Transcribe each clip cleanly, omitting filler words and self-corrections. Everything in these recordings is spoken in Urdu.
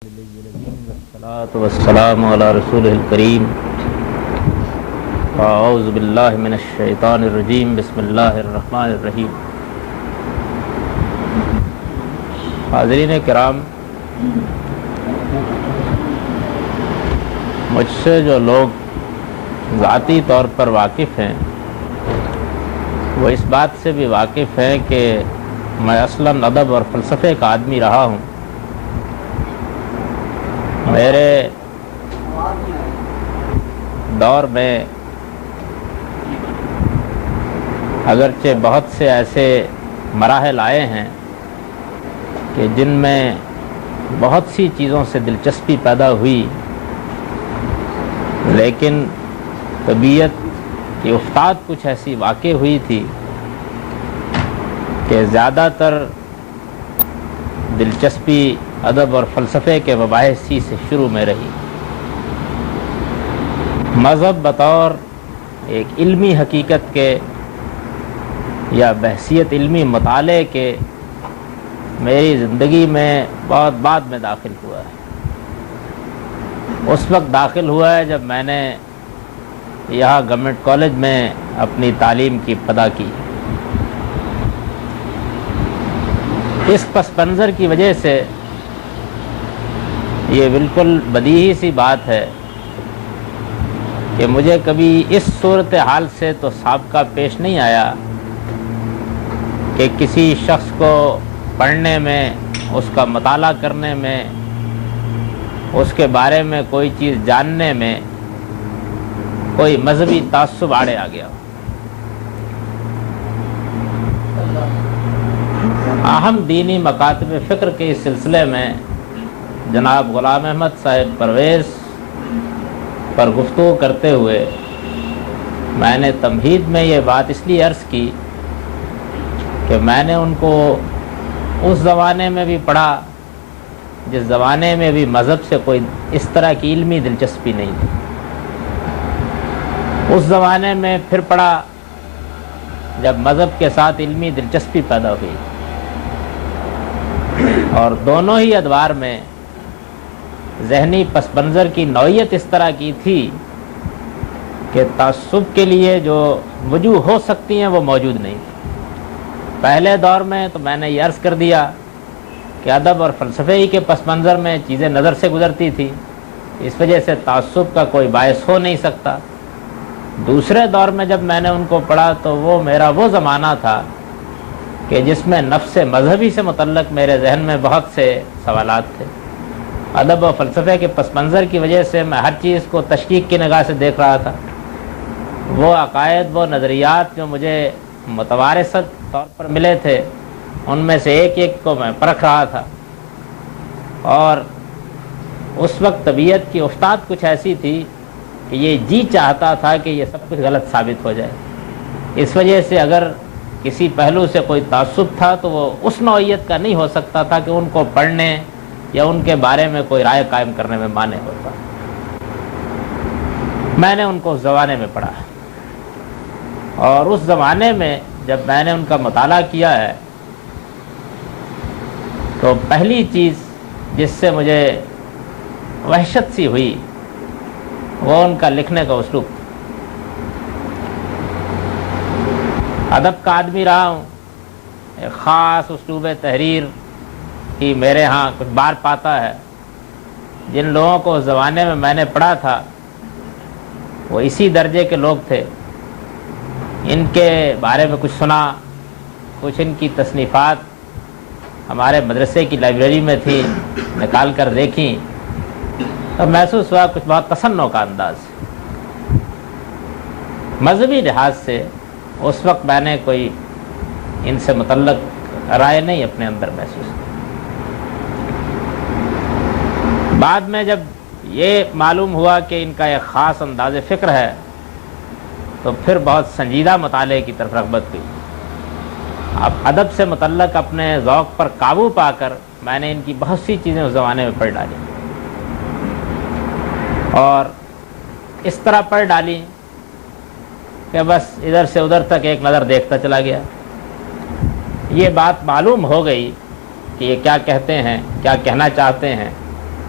والصلاة والسلام على رسوله الكريم أعوذ بالله من الشيطان الرجيم بسم الله الرحمن الرحيم. حاضرین کرام، مجھ سے جو لوگ ذاتی طور پر واقف ہیں وہ اس بات سے بھی واقف ہیں کہ میں اصلاً ادب اور فلسفے کا آدمی رہا ہوں. میرے دور میں اگرچہ بہت سے ایسے مراحل آئے ہیں کہ جن میں بہت سی چیزوں سے دلچسپی پیدا ہوئی، لیکن طبیعت کی افتاد کچھ ایسی واقع ہوئی تھی کہ زیادہ تر دلچسپی ادب اور فلسفے کے مباحث ہی سے شروع میں رہی. مذہب بطور ایک علمی حقیقت کے یا بحثیت علمی مطالعے کے میری زندگی میں بہت بعد میں داخل ہوا ہے. اس وقت داخل ہوا ہے جب میں نے یہاں گورنمنٹ کالج میں اپنی تعلیم کی ابتدا کی. اس پس منظر کی وجہ سے یہ بالکل بدیہی سی بات ہے کہ مجھے کبھی اس صورتحال سے تو سابقہ پیش نہیں آیا کہ کسی شخص کو پڑھنے میں، اس کا مطالعہ کرنے میں، اس کے بارے میں کوئی چیز جاننے میں کوئی مذہبی تعصب آڑے آ گیا. اہم دینی مکاتب فکر کے اس سلسلے میں جناب غلام احمد صاحب پرویز پر گفتگو کرتے ہوئے میں نے تمہید میں یہ بات اس لیے عرض کی کہ میں نے ان کو اس زمانے میں بھی پڑھا جس زمانے میں بھی مذہب سے کوئی اس طرح کی علمی دلچسپی نہیں تھی. اس زمانے میں پھر پڑھا جب مذہب کے ساتھ علمی دلچسپی پیدا ہوئی، اور دونوں ہی ادوار میں ذہنی پس منظر کی نوعیت اس طرح کی تھی کہ تعصب کے لیے جو وجوہ ہو سکتی ہیں وہ موجود نہیں تھی. پہلے دور میں تو میں نے یہ عرض کر دیا کہ ادب اور فلسفے ہی کے پس منظر میں چیزیں نظر سے گزرتی تھی، اس وجہ سے تعصب کا کوئی باعث ہو نہیں سکتا. دوسرے دور میں جب میں نے ان کو پڑھا تو وہ میرا وہ زمانہ تھا کہ جس میں نفس مذہبی سے متعلق میرے ذہن میں بہت سے سوالات تھے. ادب و فلسفے کے پس منظر کی وجہ سے میں ہر چیز کو تشکیک کی نگاہ سے دیکھ رہا تھا. وہ عقائد، وہ نظریات جو مجھے متوارثت طور پر ملے تھے ان میں سے ایک ایک کو میں پرکھ رہا تھا، اور اس وقت طبیعت کی افتاد کچھ ایسی تھی کہ یہ جی چاہتا تھا کہ یہ سب کچھ غلط ثابت ہو جائے. اس وجہ سے اگر کسی پہلو سے کوئی تعصب تھا تو وہ اس نوعیت کا نہیں ہو سکتا تھا کہ ان کو پڑھنے یا ان کے بارے میں کوئی رائے قائم کرنے میں مانع ہوتا. میں نے ان کو اس زمانے میں پڑھا، اور اس زمانے میں جب میں نے ان کا مطالعہ کیا ہے تو پہلی چیز جس سے مجھے وحشت سی ہوئی وہ ان کا لکھنے کا اسلوب. ادب کا آدمی رہا ہوں، ایک خاص اسلوب تحریر کی میرے ہاں کچھ بار پاتا ہے. جن لوگوں کو اس زمانے میں نے پڑھا تھا وہ اسی درجے کے لوگ تھے. ان کے بارے میں کچھ سنا، کچھ ان کی تصنیفات ہمارے مدرسے کی لائبریری میں تھی، نکال کر دیکھیں تو محسوس ہوا کچھ بہت تصنع کا انداز. مذہبی لحاظ سے اس وقت میں نے کوئی ان سے متعلق رائے نہیں اپنے اندر محسوس کی. بعد میں جب یہ معلوم ہوا کہ ان کا ایک خاص انداز فکر ہے تو پھر بہت سنجیدہ مطالعے کی طرف رغبت ہوئی. اب ادب سے متعلق اپنے ذوق پر قابو پا کر میں نے ان کی بہت سی چیزیں اس زمانے میں پڑھ ڈالی، اور اس طرح پڑھ ڈالی کہ بس ادھر سے ادھر تک ایک نظر دیکھتا چلا گیا. یہ بات معلوم ہو گئی کہ یہ کیا کہتے ہیں، کیا کہنا چاہتے ہیں،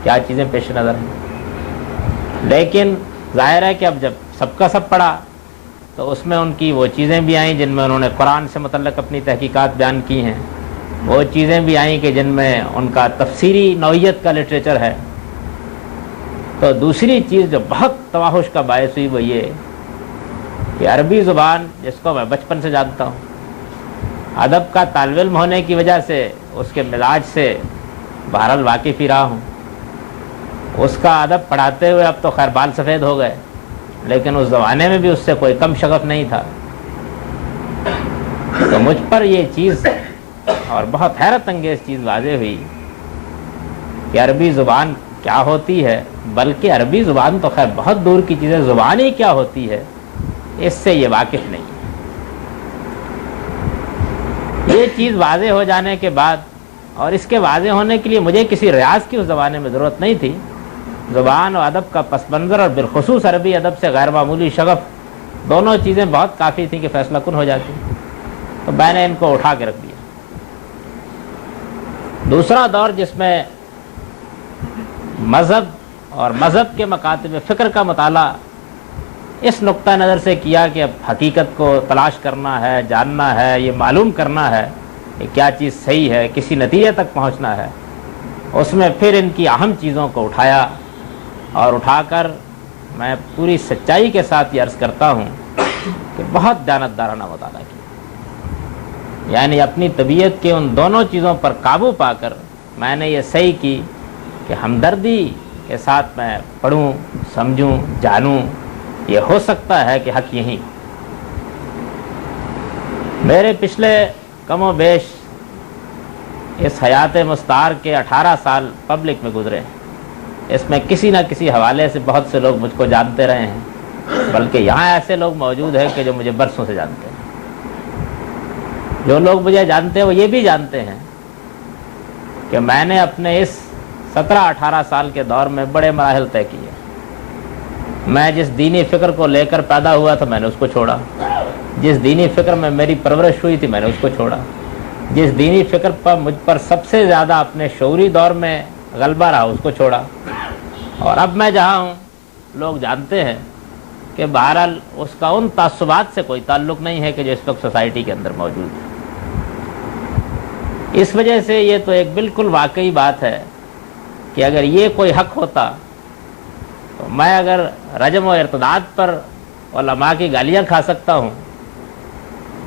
کیا چیزیں پیش نظر ہیں. لیکن ظاہر ہے کہ اب جب سب کا سب پڑھا تو اس میں ان کی وہ چیزیں بھی آئیں جن میں انہوں نے قرآن سے متعلق اپنی تحقیقات بیان کی ہیں، وہ چیزیں بھی آئیں کہ جن میں ان کا تفسیری نوعیت کا لٹریچر ہے. تو دوسری چیز جو بہت تواہش کا باعث ہوئی وہ یہ کہ عربی زبان جس کو میں بچپن سے جانتا ہوں، ادب کا طالب علم ہونے کی وجہ سے اس کے مزاج سے بہرحال واقف ہی رہا ہوں. اس کا ادب پڑھاتے ہوئے اب تو خیر بال سفید ہو گئے، لیکن اس زمانے میں بھی اس سے کوئی کم شغف نہیں تھا. تو مجھ پر یہ چیز اور بہت حیرت انگیز چیز واضح ہوئی کہ عربی زبان کیا ہوتی ہے، بلکہ عربی زبان تو خیر بہت دور کی چیز ہے، زبان ہی کیا ہوتی ہے اس سے یہ واقف نہیں. یہ چیز واضح ہو جانے کے بعد، اور اس کے واضح ہونے کے لیے مجھے کسی ریاض کی اس زمانے میں ضرورت نہیں تھی. زبان و ادب کا پس منظر اور بالخصوص عربی ادب سے غیر معمولی شغف، دونوں چیزیں بہت کافی تھیں کہ فیصلہ کن ہو جاتی. تو میں نے ان کو اٹھا کے رکھ دیا. دوسرا دور جس میں مذہب اور مذہب کے مکاتب فکر کا مطالعہ اس نقطہ نظر سے کیا کہ اب حقیقت کو تلاش کرنا ہے، جاننا ہے، یہ معلوم کرنا ہے کہ کیا چیز صحیح ہے، کسی نتیجے تک پہنچنا ہے. اس میں پھر ان کی اہم چیزوں کو اٹھایا اور اٹھا کر میں پوری سچائی کے ساتھ یہ عرض کرتا ہوں کہ بہت دیانتدارانہ مطالعہ کیا. یعنی اپنی طبیعت کے ان دونوں چیزوں پر قابو پا کر میں نے یہ صحیح کی کہ ہمدردی کے ساتھ میں پڑھوں، سمجھوں، جانوں. یہ ہو سکتا ہے کہ حق یہی. میرے پچھلے کم و بیش اس حیات مستعار کے 18 سال پبلک میں گزرے ہیں. اس میں کسی نہ کسی حوالے سے بہت سے لوگ مجھ کو جانتے رہے ہیں، بلکہ یہاں ایسے لوگ موجود ہیں کہ جو مجھے برسوں سے جانتے ہیں. جو لوگ مجھے جانتے ہیں وہ یہ بھی جانتے ہیں کہ میں نے اپنے اس 17-18 سال کے دور میں بڑے مراحل طے کیے. میں جس دینی فکر کو لے کر پیدا ہوا تھا میں نے اس کو چھوڑا. جس دینی فکر میں میری پرورش ہوئی تھی میں نے اس کو چھوڑا. جس دینی فکر پر مجھ پر سب سے زیادہ اپنے شعوری دور میں غلبہ رہا اس کو چھوڑا. اور اب میں جہاں ہوں لوگ جانتے ہیں کہ بہرحال اس کا ان تعصبات سے کوئی تعلق نہیں ہے کہ جو اس وقت سوسائٹی کے اندر موجود ہے. اس وجہ سے یہ تو ایک بالکل واقعی بات ہے کہ اگر یہ کوئی حق ہوتا تو میں اگر رجم و ارتداد پر علماء کی گالیاں کھا سکتا ہوں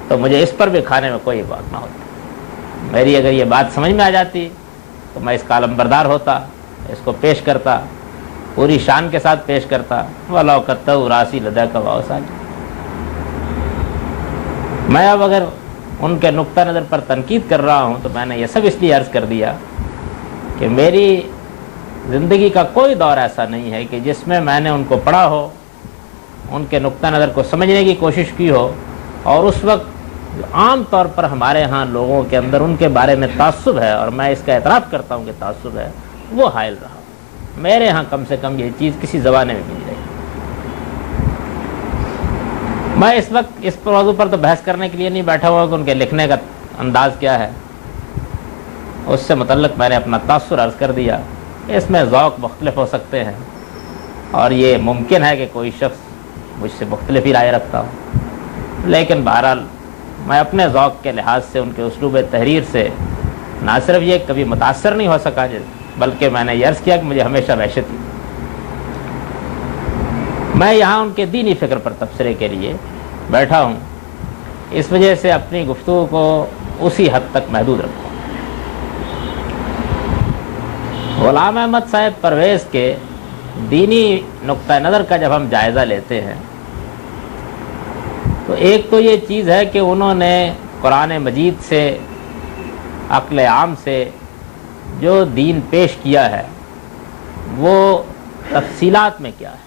تو مجھے اس پر بھی کھانے میں کوئی بات نہ ہوتی. میری اگر یہ بات سمجھ میں آ جاتی تو میں اس کا علمبردار ہوتا، اس کو پیش کرتا، پوری شان کے ساتھ پیش کرتا. وَلَوْ كَتَّوْا رَاسِي لَدَيْكَ وَأَوْسَاجِ. میں اب اگر ان کے نقطہ نظر پر تنقید کر رہا ہوں تو میں نے یہ سب اس لیے عرض کر دیا کہ میری زندگی کا کوئی دور ایسا نہیں ہے کہ جس میں میں نے ان کو پڑھا ہو، ان کے نقطہ نظر کو سمجھنے کی کوشش کی ہو، اور اس وقت عام طور پر ہمارے ہاں لوگوں کے اندر ان کے بارے میں تعصب ہے، اور میں اس کا اعتراف کرتا ہوں کہ تعصب ہے، وہ حائل رہا. میرے ہاں کم سے کم یہ چیز کسی زمانے میں بھی نہیں رہی. میں اس وقت اس موضوع پر تو بحث کرنے کے لیے نہیں بیٹھا ہوا کہ ان کے لکھنے کا انداز کیا ہے. اس سے متعلق میں نے اپنا تاثر عرض کر دیا. اس میں ذوق مختلف ہو سکتے ہیں اور یہ ممکن ہے کہ کوئی شخص مجھ سے مختلف ہی رائے رکھتا ہو، لیکن بہرحال میں اپنے ذوق کے لحاظ سے ان کے اسلوب تحریر سے نہ صرف یہ کبھی متاثر نہیں ہو سکا بلکہ میں نے یہ عرض کیا کہ مجھے ہمیشہ وحشت تھی. میں یہاں ان کے دینی فکر پر تبصرے کے لیے بیٹھا ہوں، اس وجہ سے اپنی گفتگو کو اسی حد تک محدود رکھوں. غلام احمد صاحب پرویز کے دینی نقطہ نظر کا جب ہم جائزہ لیتے ہیں تو ایک تو یہ چیز ہے کہ انہوں نے قرآن مجید سے، عقل عام سے جو دین پیش کیا ہے وہ تفصیلات میں کیا ہے.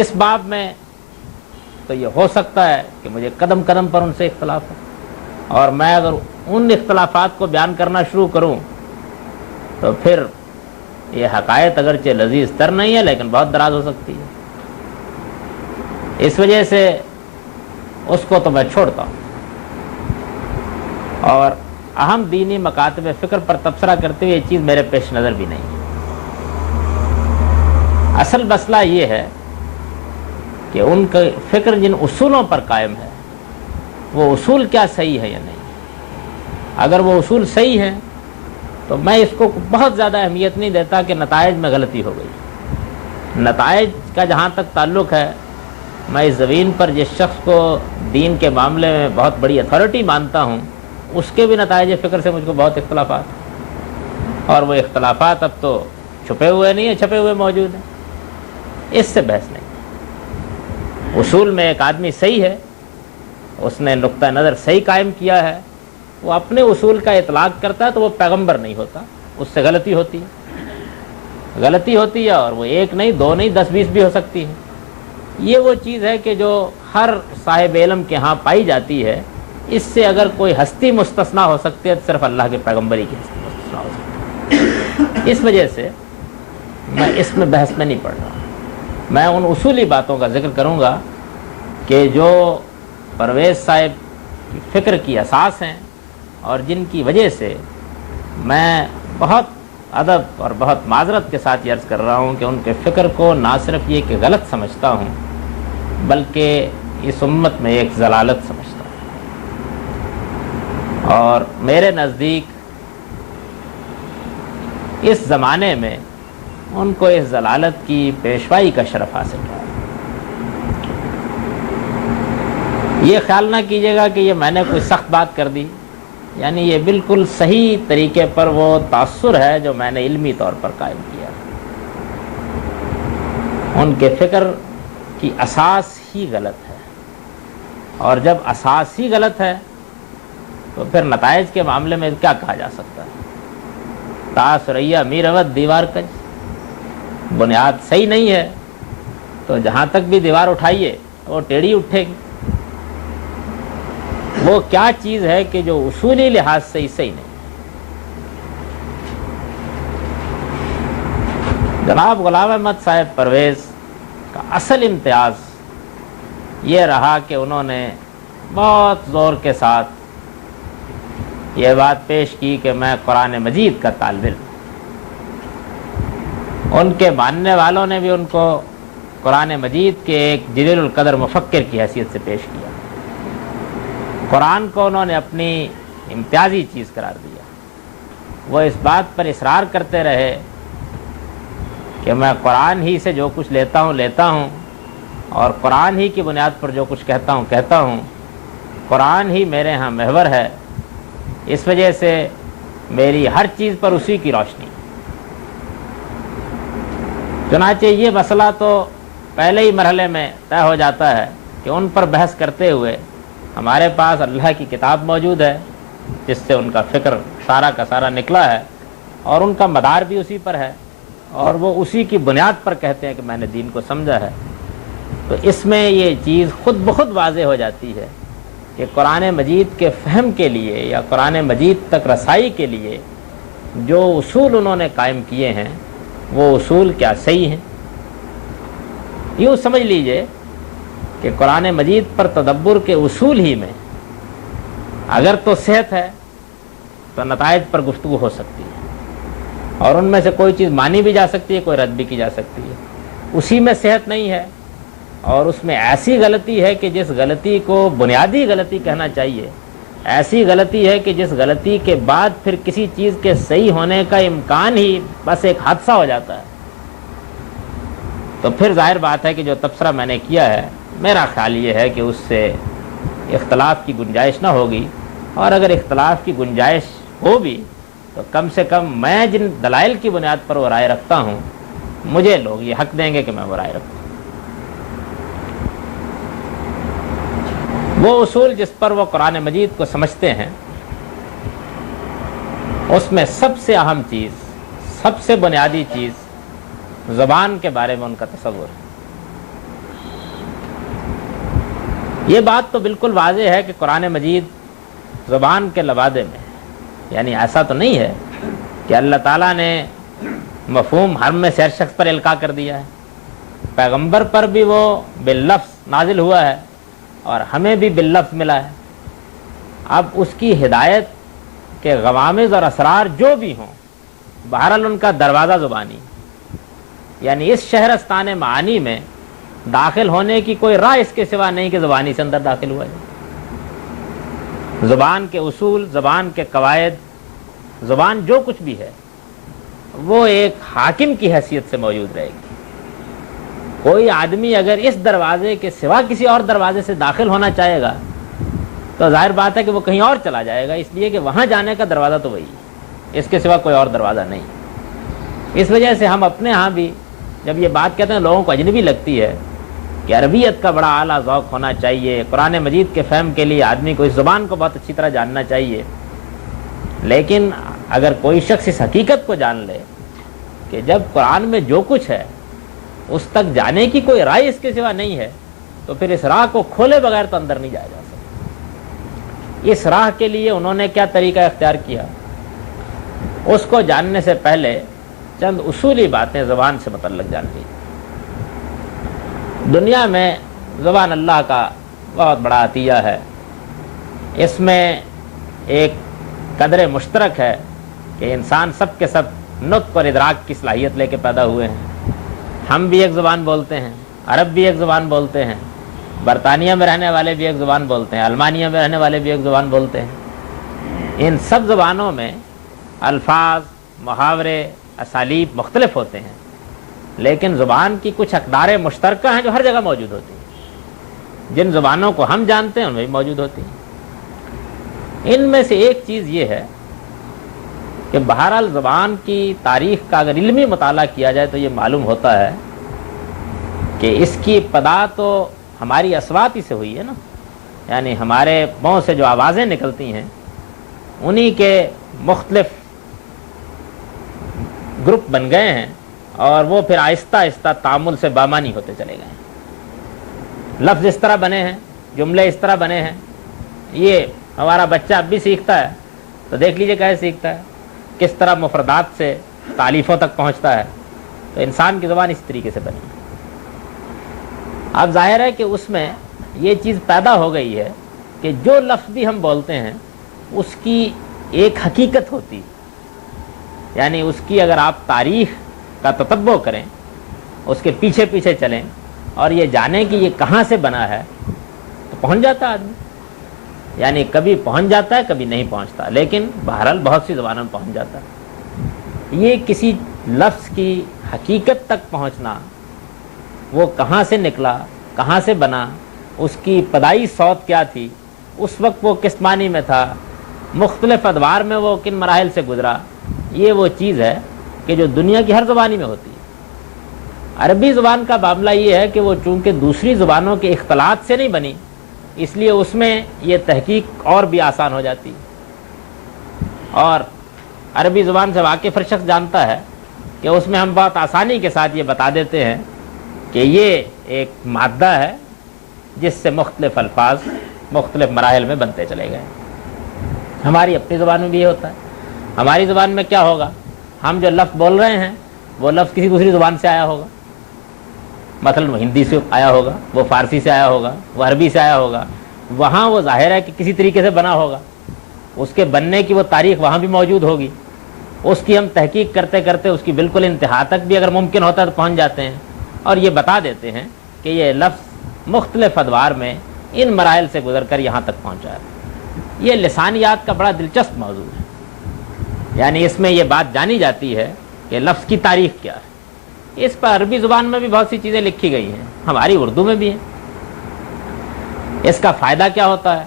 اس باب میں تو یہ ہو سکتا ہے کہ مجھے قدم قدم پر ان سے اختلاف ہے، اور میں اگر ان اختلافات کو بیان کرنا شروع کروں تو پھر یہ حقائق اگرچہ لذیذ تر نہیں ہے لیکن بہت دراز ہو سکتی ہے. اس وجہ سے اس کو تو میں چھوڑتا ہوں. اور اہم دینی مکاتب فکر پر تبصرہ کرتے ہوئے یہ چیز میرے پیش نظر بھی نہیں ہے۔ اصل مسئلہ یہ ہے کہ ان کا فکر جن اصولوں پر قائم ہے وہ اصول کیا صحیح ہے یا نہیں۔ اگر وہ اصول صحیح ہیں تو میں اس کو بہت زیادہ اہمیت نہیں دیتا کہ نتائج میں غلطی ہو گئی۔ نتائج کا جہاں تک تعلق ہے، میں اس زمین پر جس شخص کو دین کے معاملے میں بہت بڑی اتھارٹی مانتا ہوں، اس کے بھی نتائج فکر سے مجھ کو بہت اختلافات ہیں، اور وہ اختلافات اب تو چھپے ہوئے نہیں ہیں، چھپے ہوئے موجود ہیں۔ اس سے بحث نہیں۔ اصول میں ایک آدمی صحیح ہے، اس نے نقطہ نظر صحیح قائم کیا ہے، وہ اپنے اصول کا اطلاق کرتا ہے تو وہ پیغمبر نہیں ہوتا، اس سے غلطی ہوتی ہے، غلطی ہوتی ہے، اور وہ ایک نہیں، دو نہیں، 10 20 بھی ہو سکتی ہے۔ یہ وہ چیز ہے کہ جو ہر صاحب علم کے ہاں پائی جاتی ہے۔ اس سے اگر کوئی ہستی مستثنا ہو سکتی ہے تو صرف اللہ کے پیغمبر ہی کی ہستی مستثنا ہو سکتی ہے۔ اس وجہ سے میں اس میں بحث میں نہیں پڑھ رہا، میں ان اصولی باتوں کا ذکر کروں گا کہ جو پرویز صاحب کی فکر کی اساس ہیں، اور جن کی وجہ سے میں بہت ادب اور بہت معذرت کے ساتھ یہ عرض کر رہا ہوں کہ ان کے فکر کو نہ صرف یہ کہ غلط سمجھتا ہوں، بلکہ اس امت میں ایک ضلالت سمجھتا ہوں۔ اور میرے نزدیک اس زمانے میں ان کو اس ضلالت کی پیشوائی کا شرف حاصل ہے۔ یہ خیال نہ کیجیے گا کہ یہ میں نے کوئی سخت بات کر دی، یعنی یہ بالکل صحیح طریقے پر وہ تاثر ہے جو میں نے علمی طور پر قائم کیا۔ ان کے فکر کی اساس ہی غلط ہے، اور جب اساس ہی غلط ہے تو پھر نتائج کے معاملے میں کیا کہا جا سکتا ہے؟ تا سریا میروت دیوار کج، بنیاد صحیح نہیں ہے تو جہاں تک بھی دیوار اٹھائیے وہ ٹیڑھی اٹھے گی۔ وہ کیا چیز ہے کہ جو اصولی لحاظ سے ہی صحیح نہیں؟ جناب غلام احمد صاحب پرویز کا اصل امتیاز یہ رہا کہ انہوں نے بہت زور کے ساتھ یہ بات پیش کی کہ میں قرآن مجید کا طالب علم۔ ان کے ماننے والوں نے بھی ان کو قرآن مجید کے ایک جلیل القدر مفکر کی حیثیت سے پیش کیا۔ قرآن کو انہوں نے اپنی امتیازی چیز قرار دیا۔ وہ اس بات پر اصرار کرتے رہے کہ میں قرآن ہی سے جو کچھ لیتا ہوں، اور قرآن ہی کی بنیاد پر جو کچھ کہتا ہوں، قرآن ہی میرے ہاں محور ہے، اس وجہ سے میری ہر چیز پر اسی کی روشنی۔ چنانچہ یہ مسئلہ تو پہلے ہی مرحلے میں طے ہو جاتا ہے کہ ان پر بحث کرتے ہوئے ہمارے پاس اللہ کی کتاب موجود ہے جس سے ان کا فکر سارا کا سارا نکلا ہے، اور ان کا مدار بھی اسی پر ہے، اور وہ اسی کی بنیاد پر کہتے ہیں کہ میں نے دین کو سمجھا ہے۔ تو اس میں یہ چیز خود بخود واضح ہو جاتی ہے کہ قرآن مجید کے فہم کے لیے یا قرآن مجید تک رسائی کے لیے جو اصول انہوں نے قائم کیے ہیں وہ اصول کیا صحیح ہیں۔ یوں سمجھ لیجئے کہ قرآن مجید پر تدبر کے اصول ہی میں اگر تو صحت ہے تو نتائج پر گفتگو ہو سکتی ہے، اور ان میں سے کوئی چیز مانی بھی جا سکتی ہے، کوئی رد بھی کی جا سکتی ہے۔ اسی میں صحت نہیں ہے، اور اس میں ایسی غلطی ہے کہ جس غلطی کو بنیادی غلطی کہنا چاہیے، ایسی غلطی ہے کہ جس غلطی کے بعد پھر کسی چیز کے صحیح ہونے کا امکان ہی بس ایک حادثہ ہو جاتا ہے۔ تو پھر ظاہر بات ہے کہ جو تبصرہ میں نے کیا ہے، میرا خیال یہ ہے کہ اس سے اختلاف کی گنجائش نہ ہوگی، اور اگر اختلاف کی گنجائش ہو بھی تو کم سے کم میں جن دلائل کی بنیاد پر وہ رائے رکھتا ہوں، مجھے لوگ یہ حق دیں گے کہ میں وہ رائے رکھوں۔ وہ اصول جس پر وہ قرآن مجید کو سمجھتے ہیں، اس میں سب سے اہم چیز، سب سے بنیادی چیز زبان کے بارے میں ان کا تصور ہے۔ یہ بات تو بالکل واضح ہے کہ قرآن مجید زبان کے لبادے میں، یعنی ایسا تو نہیں ہے کہ اللہ تعالیٰ نے مفہوم حرم میں سے ہر شخص پر القاء کر دیا ہے۔ پیغمبر پر بھی وہ باللفظ نازل ہوا ہے اور ہمیں بھی باللفظ ملا ہے۔ اب اس کی ہدایت کہ غوامض اور اسرار جو بھی ہوں، بہرحال ان کا دروازہ زبانی، یعنی اس شہرستان معانی میں داخل ہونے کی کوئی راہ اس کے سوا نہیں کہ زبانی سے اندر داخل ہوا جائے۔ زبان کے اصول، زبان کے قواعد، زبان جو کچھ بھی ہے وہ ایک حاکم کی حیثیت سے موجود رہے گی۔ کوئی آدمی اگر اس دروازے کے سوا کسی اور دروازے سے داخل ہونا چاہے گا تو ظاہر بات ہے کہ وہ کہیں اور چلا جائے گا، اس لیے کہ وہاں جانے کا دروازہ تو وہی ہے، اس کے سوا کوئی اور دروازہ نہیں۔ اس وجہ سے ہم اپنے ہاں بھی جب یہ بات کہتے ہیں لوگوں کو اجنبی لگتی ہے کہ عربیت کا بڑا اعلیٰ ذوق ہونا چاہیے، قرآن مجید کے فہم کے لیے آدمی کو اس زبان کو بہت اچھی طرح جاننا چاہیے، لیکن اگر کوئی شخص اس حقیقت کو جان لے کہ جب قرآن میں جو کچھ ہے اس تک جانے کی کوئی رائے اس کے سوا نہیں ہے تو پھر اس راہ کو کھولے بغیر تو اندر نہیں جایا جا سکتا۔ اس راہ کے لیے انہوں نے کیا طریقہ اختیار کیا، اس کو جاننے سے پہلے چند اصولی باتیں زبان سے متعلق جان لی۔ دنیا میں زبان اللہ کا بہت بڑا عطیہ ہے، اس میں ایک قدر مشترک ہے کہ انسان سب کے سب نطق اور ادراک کی صلاحیت لے کے پیدا ہوئے ہیں۔ ہم بھی ایک زبان بولتے ہیں، عرب بھی ایک زبان بولتے ہیں، برطانیہ میں رہنے والے بھی ایک زبان بولتے ہیں، المانیہ میں رہنے والے بھی ایک زبان بولتے ہیں۔ ان سب زبانوں میں الفاظ، محاورے، اسالیب مختلف ہوتے ہیں، لیکن زبان کی کچھ اقدار مشترکہ ہیں جو ہر جگہ موجود ہوتی ہیں، جن زبانوں کو ہم جانتے ہیں ان میں بھی موجود ہوتی ہیں۔ ان میں سے ایک چیز یہ ہے کہ بہرحال زبان کی تاریخ کا اگر علمی مطالعہ کیا جائے تو یہ معلوم ہوتا ہے کہ اس کی ابتدا تو ہماری اصوات ہی سے ہوئی ہے نا، یعنی ہمارے منہ سے جو آوازیں نکلتی ہیں انہی کے مختلف گروپ بن گئے ہیں اور وہ پھر آہستہ آہستہ تعامل سے بامانی ہوتے چلے گئے ہیں۔ لفظ اس طرح بنے ہیں، جملے اس طرح بنے ہیں۔ یہ ہمارا بچہ اب بھی سیکھتا ہے تو دیکھ لیجئے کیسے سیکھتا ہے، کس طرح مفردات سے تالیفوں تک پہنچتا ہے۔ تو انسان کی زبان اس طریقے سے بنی ہے۔ اب ظاہر ہے کہ اس میں یہ چیز پیدا ہو گئی ہے کہ جو لفظ بھی ہم بولتے ہیں اس کی ایک حقیقت ہوتی، یعنی اس کی اگر آپ تاریخ کا تتبع کریں، اس کے پیچھے پیچھے چلیں اور یہ جانیں کہ یہ کہاں سے بنا ہے تو پہنچ جاتا آدمی، یعنی کبھی پہنچ جاتا ہے کبھی نہیں پہنچتا، لیکن بہرحال بہت سی زبانوں میں پہنچ جاتا ہے۔ یہ کسی لفظ کی حقیقت تک پہنچنا، وہ کہاں سے نکلا، کہاں سے بنا، اس کی ابتدائی صوت کیا تھی، اس وقت وہ کس معنی میں تھا، مختلف ادوار میں وہ کن مراحل سے گزرا، یہ وہ چیز ہے کہ جو دنیا کی ہر زبانی میں ہوتی ہے۔ عربی زبان کا معاملہ یہ ہے کہ وہ چونکہ دوسری زبانوں کے اختلاط سے نہیں بنی، اس لیے اس میں یہ تحقیق اور بھی آسان ہو جاتی، اور عربی زبان سے واقف ہر شخص جانتا ہے کہ اس میں ہم بہت آسانی کے ساتھ یہ بتا دیتے ہیں کہ یہ ایک مادہ ہے جس سے مختلف الفاظ مختلف مراحل میں بنتے چلے گئے۔ ہماری اپنی زبان میں بھی یہ ہوتا ہے۔ ہماری زبان میں کیا ہوگا، ہم جو لفظ بول رہے ہیں وہ لفظ کسی دوسری زبان سے آیا ہوگا، مثلا وہ ہندی سے آیا ہوگا، وہ فارسی سے آیا ہوگا، وہ عربی سے آیا ہوگا، وہاں وہ ظاہر ہے کہ کسی طریقے سے بنا ہوگا، اس کے بننے کی وہ تاریخ وہاں بھی موجود ہوگی، اس کی ہم تحقیق کرتے کرتے اس کی بالکل انتہا تک بھی اگر ممکن ہوتا ہے تو پہنچ جاتے ہیں اور یہ بتا دیتے ہیں کہ یہ لفظ مختلف ادوار میں ان مراحل سے گزر کر یہاں تک پہنچا ہے۔ یہ لسانیات کا بڑا دلچسپ موضوع ہے، یعنی اس میں یہ بات جانی جاتی ہے کہ لفظ کی تاریخ کیا ہے۔ اس پر عربی زبان میں بھی بہت سی چیزیں لکھی گئی ہیں، ہماری اردو میں بھی ہیں۔ اس کا فائدہ کیا ہوتا ہے؟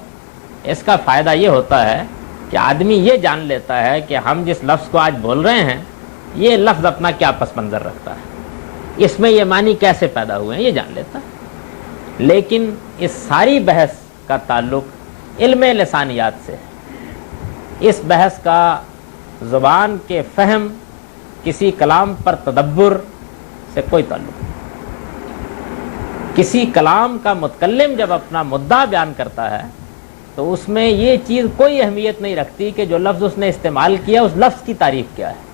اس کا فائدہ یہ ہوتا ہے کہ آدمی یہ جان لیتا ہے کہ ہم جس لفظ کو آج بول رہے ہیں یہ لفظ اپنا کیا پس منظر رکھتا ہے، اس میں یہ معنی کیسے پیدا ہوئے ہیں یہ جان لیتا ہے۔ لیکن اس ساری بحث کا تعلق علم لسانیات سے ہے۔ اس بحث کا زبان کے فہم، کسی کلام پر تدبر سے کوئی تعلق نہیں۔ کسی کلام کا متکلم جب اپنا مدعا بیان کرتا ہے تو اس میں یہ چیز کوئی اہمیت نہیں رکھتی کہ جو لفظ اس نے استعمال کیا اس لفظ کی تعریف کیا ہے،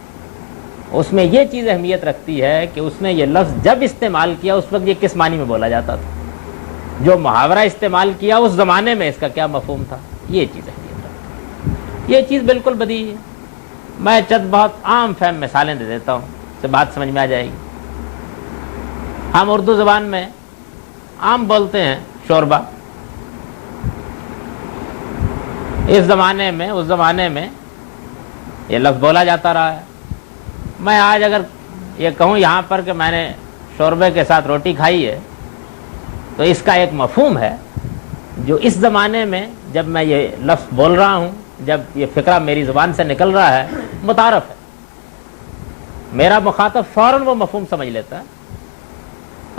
اس میں یہ چیز اہمیت رکھتی ہے کہ اس نے یہ لفظ جب استعمال کیا اس وقت یہ کس معنی میں بولا جاتا تھا، جو محاورہ استعمال کیا اس زمانے میں اس کا کیا مفہوم تھا، یہ چیز اہمیت رکھتی ہے۔ یہ چیز بالکل بدیہی ہے. میں چند بہت عام فہم مثالیں دے دیتا ہوں، سے بات سمجھ میں آ جائے گی. ہم اردو زبان میں عام بولتے ہیں شوربہ. اس زمانے میں اس زمانے میں یہ لفظ بولا جاتا رہا ہے. میں آج اگر یہ کہوں یہاں پر کہ میں نے شوربے کے ساتھ روٹی کھائی ہے، تو اس کا ایک مفہوم ہے جو اس زمانے میں جب میں یہ لفظ بول رہا ہوں، جب یہ فقرہ میری زبان سے نکل رہا ہے، متعارف ہے. میرا مخاطب فوراً وہ مفہوم سمجھ لیتا ہے،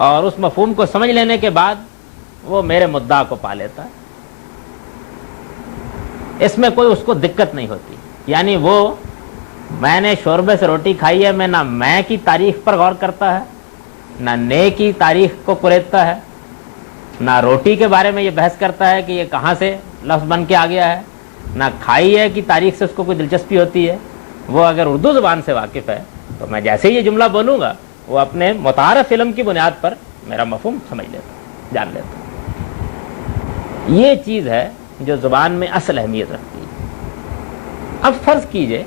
اور اس مفہوم کو سمجھ لینے کے بعد وہ میرے مدعا کو پا لیتا ہے. اس میں کوئی اس کو دقت نہیں ہوتی. یعنی وہ میں نے شوربے سے روٹی کھائی ہے میں نہ میں کی تاریخ پر غور کرتا ہے، نہ نے کی تاریخ کو کریدتا ہے، نہ روٹی کے بارے میں یہ بحث کرتا ہے کہ یہ کہاں سے لفظ بن کے آ گیا ہے، نہ کھائی ہے کی تاریخ سے اس کو کوئی دلچسپی ہوتی ہے. وہ اگر اردو زبان سے واقف ہے تو میں جیسے ہی یہ جملہ بولوں گا وہ اپنے متعارف علم کی بنیاد پر میرا مفہوم سمجھ لیتا، جان لیتا. یہ چیز ہے جو زبان میں اصل اہمیت رکھتی ہے. اب فرض کیجئے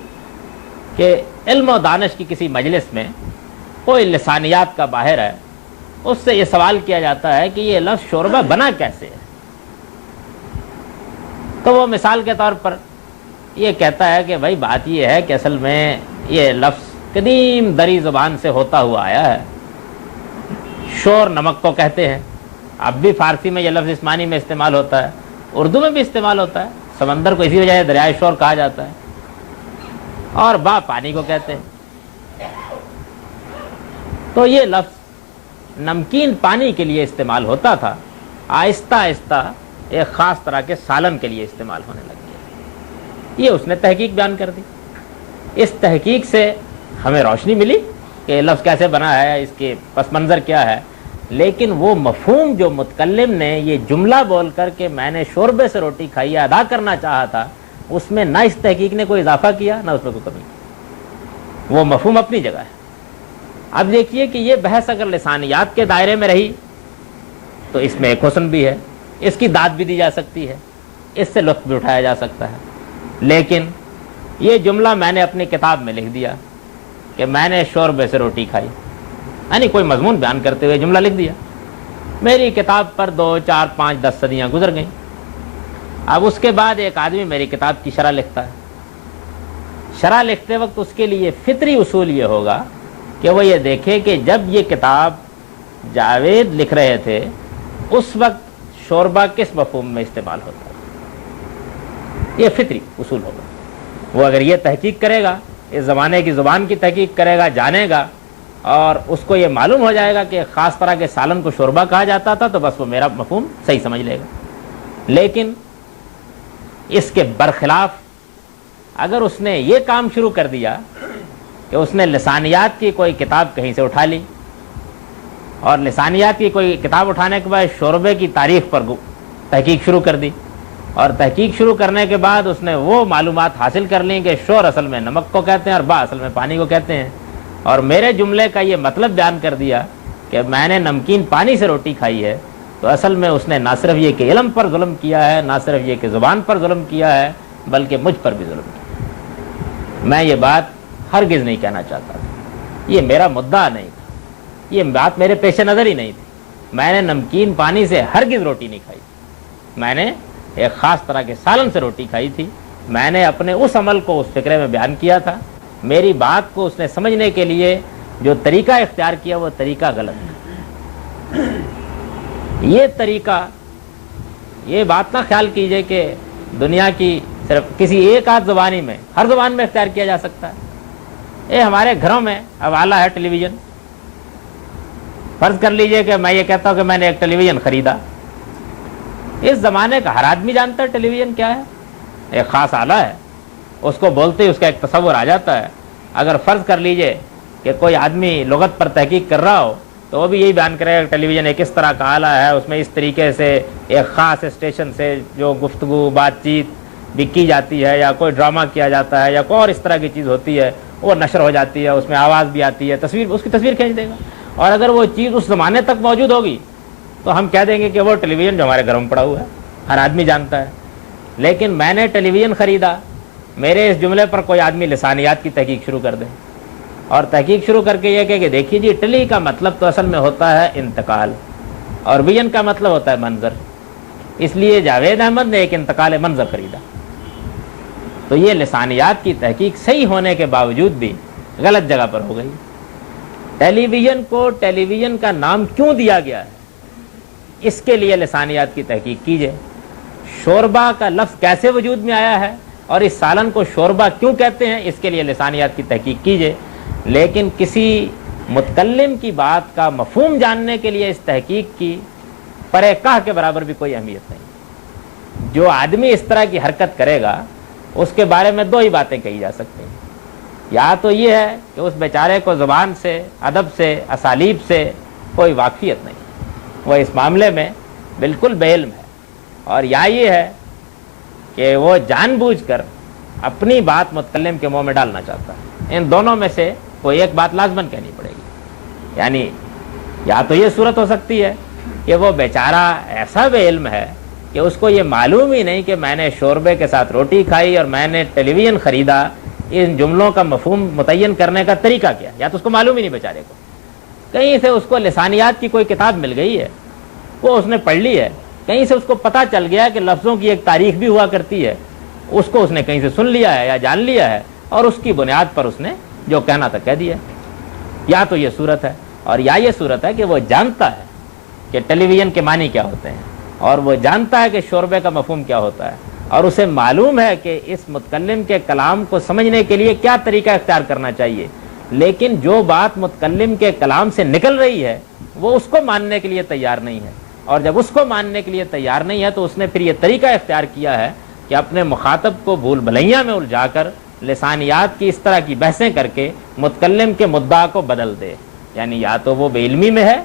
کہ علم و دانش کی کسی مجلس میں کوئی لسانیات کا باہر ہے، اس سے یہ سوال کیا جاتا ہے کہ یہ لفظ شوربہ بنا کیسے ہے. تو وہ مثال کے طور پر یہ کہتا ہے کہ بھائی بات یہ ہے کہ اصل میں یہ لفظ قدیم دری زبان سے ہوتا ہوا آیا ہے. شور نمک کو کہتے ہیں. اب بھی فارسی میں یہ لفظ اس معنی میں استعمال ہوتا ہے، اردو میں بھی استعمال ہوتا ہے. سمندر کو اسی وجہ سے دریائے شور کہا جاتا ہے. اور با پانی کو کہتے ہیں. تو یہ لفظ نمکین پانی کے لیے استعمال ہوتا تھا، آہستہ آہستہ ایک خاص طرح کے سالن کے لیے استعمال ہونے لگ گیا. یہ اس نے تحقیق بیان کر دی. اس تحقیق سے ہمیں روشنی ملی کہ یہ لفظ کیسے بنا ہے، اس کے پس منظر کیا ہے. لیکن وہ مفہوم جو متکلم نے یہ جملہ بول کر کے میں نے شوربے سے روٹی کھائی ہے ادا کرنا چاہا تھا، اس میں نہ اس تحقیق نے کوئی اضافہ کیا نہ اس میں کوئی کمی. وہ مفہوم اپنی جگہ ہے. اب دیکھیے کہ یہ بحث اگر لسانیات کے دائرے میں رہی تو اس میں ایک حسن بھی ہے، اس کی داد بھی دی جا سکتی ہے، اس سے لطف بھی اٹھایا جا سکتا ہے. لیکن یہ جملہ میں نے اپنی کتاب میں لکھ دیا کہ میں نے شوربے سے روٹی کھائی، یعنی کوئی مضمون بیان کرتے ہوئے جملہ لکھ دیا. میری کتاب پر 2 4 5 10 صدیاں گزر گئیں. اب اس کے بعد ایک آدمی میری کتاب کی شرح لکھتا ہے. شرح لکھتے وقت اس کے لیے فطری اصول یہ ہوگا کہ وہ یہ دیکھے کہ جب یہ کتاب جاوید لکھ رہے تھے اس وقت شوربہ کس مفہوم میں استعمال ہوتا ہے. یہ فطری اصول ہوگا. وہ اگر یہ تحقیق کرے گا، اس زمانے کی زبان کی تحقیق کرے گا، جانے گا، اور اس کو یہ معلوم ہو جائے گا کہ خاص طرح کے سالن کو شوربہ کہا جاتا تھا، تو بس وہ میرا مفہوم صحیح سمجھ لے گا. لیکن اس کے برخلاف اگر اس نے یہ کام شروع کر دیا کہ اس نے لسانیات کی کوئی کتاب کہیں سے اٹھا لی، اور لسانیات کی کوئی کتاب اٹھانے کے بعد شوربے کی تاریخ پر تحقیق شروع کر دی، اور تحقیق شروع کرنے کے بعد اس نے وہ معلومات حاصل کر لیں کہ شور اصل میں نمک کو کہتے ہیں اور با اصل میں پانی کو کہتے ہیں، اور میرے جملے کا یہ مطلب بیان کر دیا کہ میں نے نمکین پانی سے روٹی کھائی ہے، تو اصل میں اس نے نہ صرف یہ کہ علم پر ظلم کیا ہے، نہ صرف یہ کہ زبان پر ظلم کیا ہے، بلکہ مجھ پر بھی ظلم کیا. میں یہ بات ہرگز نہیں کہنا چاہتا تھا، یہ میرا مدعا نہیں تھا، یہ بات میرے پیش نظر ہی نہیں تھی. میں نے نمکین پانی سے ہرگز روٹی نہیں کھائی، میں نے ایک خاص طرح کے سالن سے روٹی کھائی تھی. میں نے اپنے اس عمل کو اس فقرے میں بیان کیا تھا. میری بات کو اس نے سمجھنے کے لیے جو طریقہ اختیار کیا وہ طریقہ غلط ہے. یہ طریقہ، یہ بات نہ خیال کیجئے کہ دنیا کی صرف کسی ایک آدھ زبانی میں، ہر زبان میں اختیار کیا جا سکتا ہے. یہ ہمارے گھروں میں حوالہ ہے ٹیلی ویژن. فرض کر لیجئے کہ میں یہ کہتا ہوں کہ میں نے ایک ٹیلی ویژن خریدا. اس زمانے کا ہر آدمی جانتا ہے ٹیلی ویژن کیا ہے. ایک خاص آلہ ہے، اس کو بولتے ہی اس کا ایک تصور آ جاتا ہے. اگر فرض کر لیجئے کہ کوئی آدمی لغت پر تحقیق کر رہا ہو تو وہ بھی یہی بیان کرے گا کہ ٹیلی ویژن ایک اس طرح کا آلہ ہے، اس میں اس طریقے سے ایک خاص اسٹیشن سے جو گفتگو بات چیت بھی کی جاتی ہے، یا کوئی ڈرامہ کیا جاتا ہے، یا کوئی اور اس طرح کی چیز ہوتی ہے، وہ نشر ہو جاتی ہے، اس میں آواز بھی آتی ہے، تصویر، اس کی تصویر کھینچ دے گا. اور اگر وہ چیز اس زمانے تک موجود ہوگی تو ہم کہہ دیں گے کہ وہ ٹیلی ویژن جو ہمارے گھروں میں پڑا ہوا ہے، ہر آدمی جانتا ہے. لیکن میں نے ٹیلی ویژن خریدا، میرے اس جملے پر کوئی آدمی لسانیات کی تحقیق شروع کر دے اور تحقیق شروع کر کے یہ کہ دیکھیے جی ٹلی کا مطلب تو اصل میں ہوتا ہے انتقال اور وین کا مطلب ہوتا ہے منظر، اس لیے جاوید احمد نے ایک انتقال منظر خریدا۔ تو یہ لسانیات کی تحقیق صحیح ہونے کے باوجود بھی غلط جگہ پر ہو گئی۔ ٹیلی ویژن کو ٹیلی ویژن کا نام کیوں دیا گیا ہے، اس کے لیے لسانیات کی تحقیق کیجئے۔ شوربا کا لفظ کیسے وجود میں آیا ہے اور اس سالن کو شوربا کیوں کہتے ہیں، اس کے لیے لسانیات کی تحقیق کیجئے۔ لیکن کسی متکلم کی بات کا مفہوم جاننے کے لیے اس تحقیق کی پرے کاہ کے برابر بھی کوئی اہمیت نہیں۔ جو آدمی اس طرح کی حرکت کرے گا اس کے بارے میں دو ہی باتیں کہی جا سکتی ہیں، یا تو یہ ہے کہ اس بیچارے کو زبان سے، ادب سے، اسالیب سے کوئی واقفیت نہیں، وہ اس معاملے میں بالکل بے علم ہے، اور یا یہ ہے کہ وہ جان بوجھ کر اپنی بات متکلم کے منہ میں ڈالنا چاہتا ہے۔ ان دونوں میں سے کوئی ایک بات لازماً کہنی پڑے گی، یعنی یا تو یہ صورت ہو سکتی ہے کہ وہ بیچارہ ایسا بے علم ہے کہ اس کو یہ معلوم ہی نہیں کہ میں نے شوربے کے ساتھ روٹی کھائی اور میں نے ٹیلی ویژن خریدا، ان جملوں کا مفہوم متعین کرنے کا طریقہ کیا، یا تو اس کو معلوم ہی نہیں بیچارے کو، کہیں سے اس کو لسانیات کی کوئی کتاب مل گئی ہے، وہ اس نے پڑھ لی ہے، کہیں سے اس کو پتہ چل گیا کہ لفظوں کی ایک تاریخ بھی ہوا کرتی ہے، اس کو اس نے کہیں سے سن لیا ہے یا جان لیا ہے اور اس کی بنیاد پر اس نے جو کہنا تھا کہہ دیا۔ یا تو یہ صورت ہے، اور یا یہ صورت ہے کہ وہ جانتا ہے کہ ٹیلی ویژن کے معنی کیا ہوتے ہیں اور وہ جانتا ہے کہ شوربے کا مفہوم کیا ہوتا ہے، اور اسے معلوم ہے کہ اس متکلم کے کلام کو سمجھنے کے لیے کیا طریقہ اختیار کرنا چاہیے، لیکن جو بات متکلم کے کلام سے نکل رہی ہے وہ اس کو ماننے کے لیے تیار نہیں ہے، اور جب اس کو ماننے کے لیے تیار نہیں ہے تو اس نے پھر یہ طریقہ اختیار کیا ہے کہ اپنے مخاطب کو بھول بھلیاں میں الجھا کر لسانیات کی اس طرح کی بحثیں کر کے متکلم کے مدعا کو بدل دے، یعنی یا تو وہ بے علمی میں ہے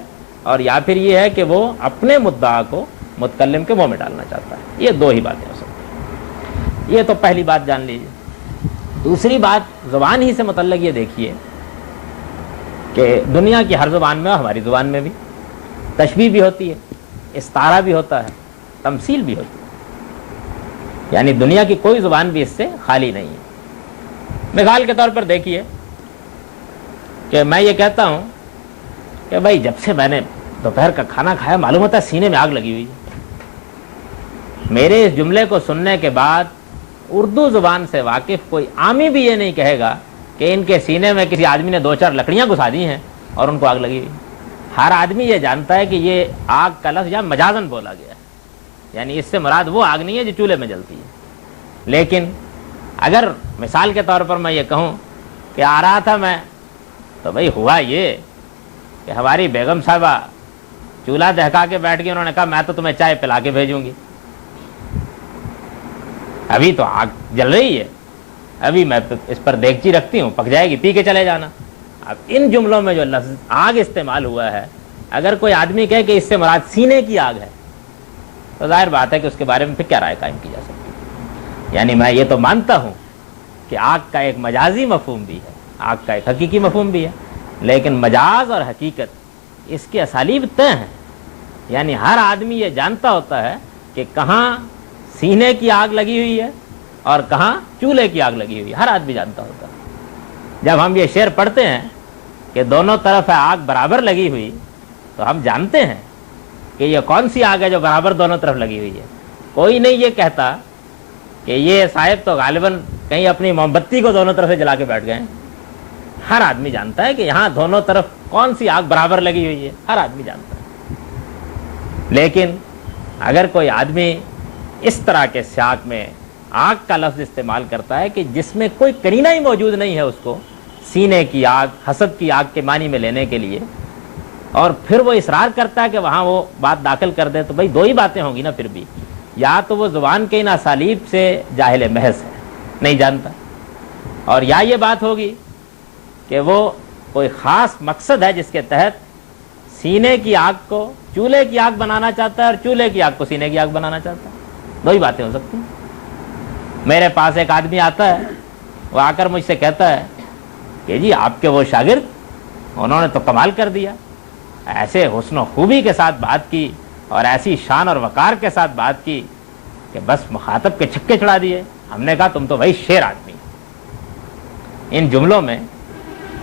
اور یا پھر یہ ہے کہ وہ اپنے مدعا کو متکلم کے منہ میں ڈالنا چاہتا ہے۔ یہ دو ہی باتیں ہو سکتی ہیں۔ یہ تو پہلی بات جان لیجیے۔ دوسری بات زبان ہی سے متعلق یہ دیکھیے کہ دنیا کی ہر زبان میں اور ہماری زبان میں بھی تشبیہ بھی ہوتی ہے، استعارہ بھی ہوتا ہے، تمثیل بھی ہوتی ہے، یعنی دنیا کی کوئی زبان بھی اس سے خالی نہیں ہے۔ مثال کے طور پر دیکھیے کہ میں یہ کہتا ہوں کہ بھائی جب سے میں نے دوپہر کا کھانا کھایا معلوم ہوتا ہے سینے میں آگ لگی ہوئی ہے۔ میرے اس جملے کو سننے کے بعد اردو زبان سے واقف کوئی عامی بھی یہ نہیں کہے گا کہ ان کے سینے میں کسی آدمی نے دو چار لکڑیاں گھسا دی ہیں اور ان کو آگ لگی ہوئی۔ ہر آدمی یہ جانتا ہے کہ یہ آگ کا لفظ یا مجازن بولا گیا ہے، یعنی اس سے مراد وہ آگ نہیں ہے جو چولہے میں جلتی ہے۔ لیکن اگر مثال کے طور پر میں یہ کہوں کہ آ رہا تھا میں تو بھئی ہوا یہ کہ ہماری بیگم صاحبہ چولہا دہکا کے بیٹھ گئی، انہوں نے کہا میں تو تمہیں چائے پلا کے بھیجوں گی، ابھی تو آگ جل رہی ہے، ابھی میں اس پر دیگچی رکھتی ہوں، پک جائے گی، پی کے چلے جانا۔ اب ان جملوں میں جو لفظ آگ استعمال ہوا ہے، اگر کوئی آدمی کہے کہ اس سے مراد سینے کی آگ ہے تو ظاہر بات ہے کہ اس کے بارے میں پھر کیا رائے قائم کی جا سکتی ہے۔ یعنی میں یہ تو مانتا ہوں کہ آگ کا ایک مجازی مفہوم بھی ہے، آگ کا ایک حقیقی مفہوم بھی ہے، لیکن مجاز اور حقیقت اس کے اسالیب طے ہیں، یعنی ہر آدمی یہ جانتا ہوتا ہے کہ کہاں سینے کی آگ لگی ہوئی ہے اور کہاں چولہے کی آگ لگی ہوئی ہے، ہر آدمی جانتا ہوتا ہے۔ جب ہم یہ شعر پڑھتے ہیں کہ دونوں طرف ہے آگ برابر لگی ہوئی تو ہم جانتے ہیں کہ یہ کون سی آگ ہے جو برابر دونوں طرف لگی ہوئی ہے۔ کوئی نہیں یہ کہتا کہ یہ صاحب تو غالباً کہیں اپنی موم بتی کو دونوں طرف سے جلا کے بیٹھ گئے ہیں۔ ہر آدمی جانتا ہے کہ یہاں دونوں طرف کون سی آگ برابر لگی ہوئی ہے، ہر آدمی جانتا ہے۔ لیکن اگر کوئی آدمی اس طرح کے سیاق میں آگ کا لفظ استعمال کرتا ہے کہ جس میں کوئی قرینہ ہی موجود نہیں ہے اس کو سینے کی آگ، حسد کی آگ کے معنی میں لینے کے لیے، اور پھر وہ اصرار کرتا ہے کہ وہاں وہ بات داخل کر دے، تو بھائی دو ہی باتیں ہوں گی نا پھر بھی، یا تو وہ زبان کے ان اسالیب سے جاہل محض ہے، نہیں جانتا، اور یا یہ بات ہوگی کہ وہ کوئی خاص مقصد ہے جس کے تحت سینے کی آگ کو چولہے کی آگ بنانا چاہتا ہے اور چولہے کی آگ کو سینے کی آگ بنانا چاہتا ہے۔ دو ہی باتیں ہو سکتی ہیں۔ میرے پاس ایک آدمی آتا ہے، وہ آ کر مجھ سے کہتا ہے کہ جی آپ کے وہ شاگرد انہوں نے تو کمال کر دیا، ایسے حسن و خوبی کے ساتھ بات کی اور ایسی شان اور وقار کے ساتھ بات کی کہ بس مخاطب کے چھکے چھڑا دیے۔ ہم نے کہا تم تو بھائی شیر آدمی. ان جملوں میں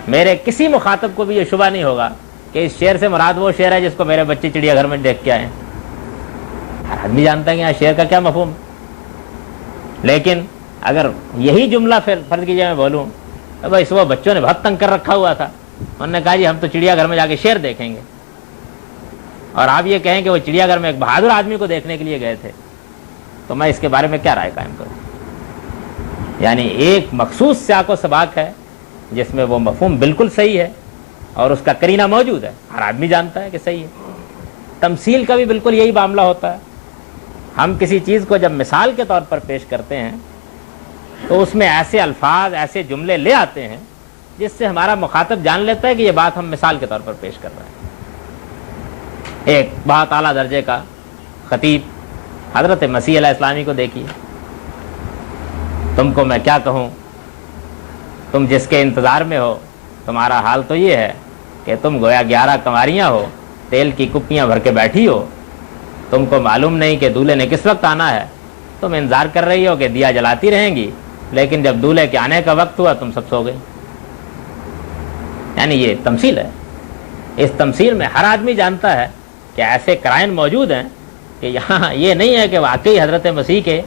میرے کسی مخاطب کو بھی یہ شبہ نہیں ہوگا کہ اس شیر سے مراد وہ شیر ہے جس کو میرے بچے چڑیا گھر میں دیکھ کے آئے. ہر آدمی جانتا ہے کہ یہاں شیر کا کیا مفہوم. لیکن اگر یہی جملہ فرض کیجیے میں بولوں تو بھائی صبح بچوں نے بہت تنگ کر رکھا ہوا تھا, انہوں نے کہا جی ہم تو چڑیا گھر میں جا کے شیر دیکھیں گے, اور آپ یہ کہیں کہ وہ چڑیا گھر میں ایک بہادر آدمی کو دیکھنے کے لیے گئے تھے, تو میں اس کے بارے میں کیا رائے قائم کروں؟ یعنی ایک مخصوص سیاق و سباق ہے جس میں وہ مفہوم بالکل صحیح ہے اور اس کا قرینہ موجود ہے, ہر آدمی جانتا ہے کہ صحیح ہے. تمثیل کا بھی بالکل یہی معاملہ ہوتا ہے. ہم کسی چیز کو جب مثال کے طور پر پیش کرتے ہیں تو اس میں ایسے الفاظ, ایسے جملے لے آتے ہیں جس سے ہمارا مخاطب جان لیتا ہے کہ یہ بات ہم مثال کے طور پر پیش کر رہے ہیں. ایک بہت اعلیٰ درجے کا خطیب حضرت مسیح علیہ السلامی کو دیکھیے. تم کو میں کیا کہوں, تم جس کے انتظار میں ہو تمہارا حال تو یہ ہے کہ تم گویا 11 کنواریاں ہو, تیل کی کپیاں بھر کے بیٹھی ہو, تم کو معلوم نہیں کہ دولہے نے کس وقت آنا ہے, تم انتظار کر رہی ہو کہ دیا جلاتی رہیں گی, لیکن جب دولہے کے آنے کا وقت ہوا تم سب سو گئی. یعنی یہ تمثیل ہے. اس تمثیل میں ہر آدمی جانتا ہے کہ ایسے قرائن موجود ہیں کہ یہاں یہ نہیں ہے کہ واقعی حضرت مسیح کے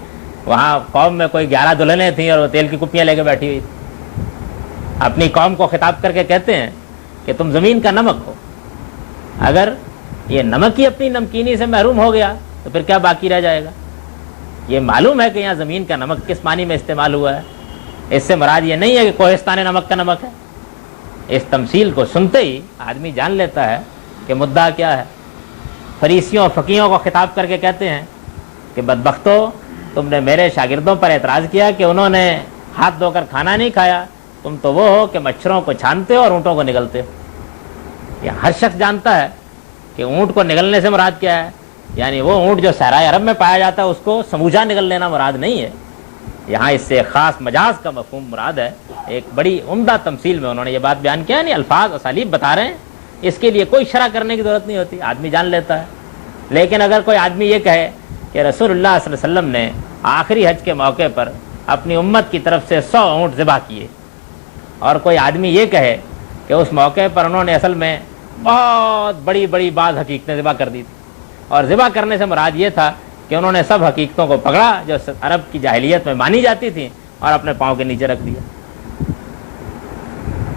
وہاں قوم میں کوئی 11 دلہنیں تھیں اور وہ تیل کی کپیاں لے کے بیٹھی ہوئی تھی. اپنی قوم کو خطاب کر کے کہتے ہیں کہ تم زمین کا نمک ہو, اگر یہ نمک ہی اپنی نمکینی سے محروم ہو گیا تو پھر کیا باقی رہ جائے گا. یہ معلوم ہے کہ یہاں زمین کا نمک کس معنی میں استعمال ہوا ہے. اس سے مراد یہ نہیں ہے کہ کوہستان نمک کا نمک ہے. اس تمثیل کو سنتے ہی آدمی جان لیتا ہے کہ مدعا کیا ہے. فریسیوں فقیہوں کو خطاب کر کے کہتے ہیں کہ بدبختو, تم نے میرے شاگردوں پر اعتراض کیا کہ انہوں نے ہاتھ دھو کر کھانا نہیں کھایا, تم تو وہ ہو کہ مچھروں کو چھانتے ہو اور اونٹوں کو نگلتے ہو. یہ ہر شخص جانتا ہے کہ اونٹ کو نگلنے سے مراد کیا ہے. یعنی وہ اونٹ جو صحرائے عرب میں پایا جاتا ہے اس کو سموجہ نگل لینا مراد نہیں ہے. یہاں اس سے خاص مجاز کا مفہوم مراد ہے. ایک بڑی عمدہ تمثیل میں انہوں نے یہ بات بیان کیا, نہیں الفاظ اسالیب بتا رہے ہیں, اس کے لیے کوئی شرح کرنے کی ضرورت نہیں ہوتی, آدمی جان لیتا ہے. لیکن اگر کوئی آدمی یہ کہے کہ رسول اللہ صلی اللہ علیہ وسلم نے آخری حج کے موقع پر اپنی امت کی طرف سے 100 اونٹ ذبح کیے, اور کوئی آدمی یہ کہے کہ اس موقع پر انہوں نے اصل میں بہت بڑی بڑی بعض حقیقتیں ذبح کر دی تھی, اور ذبح کرنے سے مراد یہ تھا کہ انہوں نے سب حقیقتوں کو پکڑا جو عرب کی جاہلیت میں مانی جاتی تھی اور اپنے پاؤں کے نیچے رکھ دیا,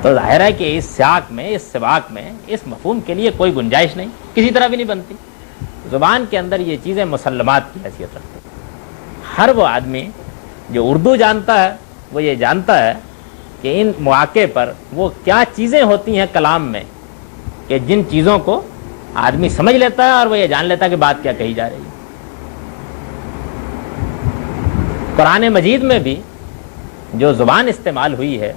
تو ظاہر ہے کہ اس سیاق میں, اس سباق میں اس مفہوم کے لیے کوئی گنجائش نہیں, کسی طرح بھی نہیں بنتی. زبان کے اندر یہ چیزیں مسلمات کی حیثیت رکھتی ہیں. ہر وہ آدمی جو اردو جانتا ہے وہ یہ جانتا ہے کہ ان مواقع پر وہ کیا چیزیں ہوتی ہیں کلام میں کہ جن چیزوں کو آدمی سمجھ لیتا ہے اور وہ یہ جان لیتا ہے کہ بات کیا کہی جا رہی ہے. قرآن مجید میں بھی جو زبان استعمال ہوئی ہے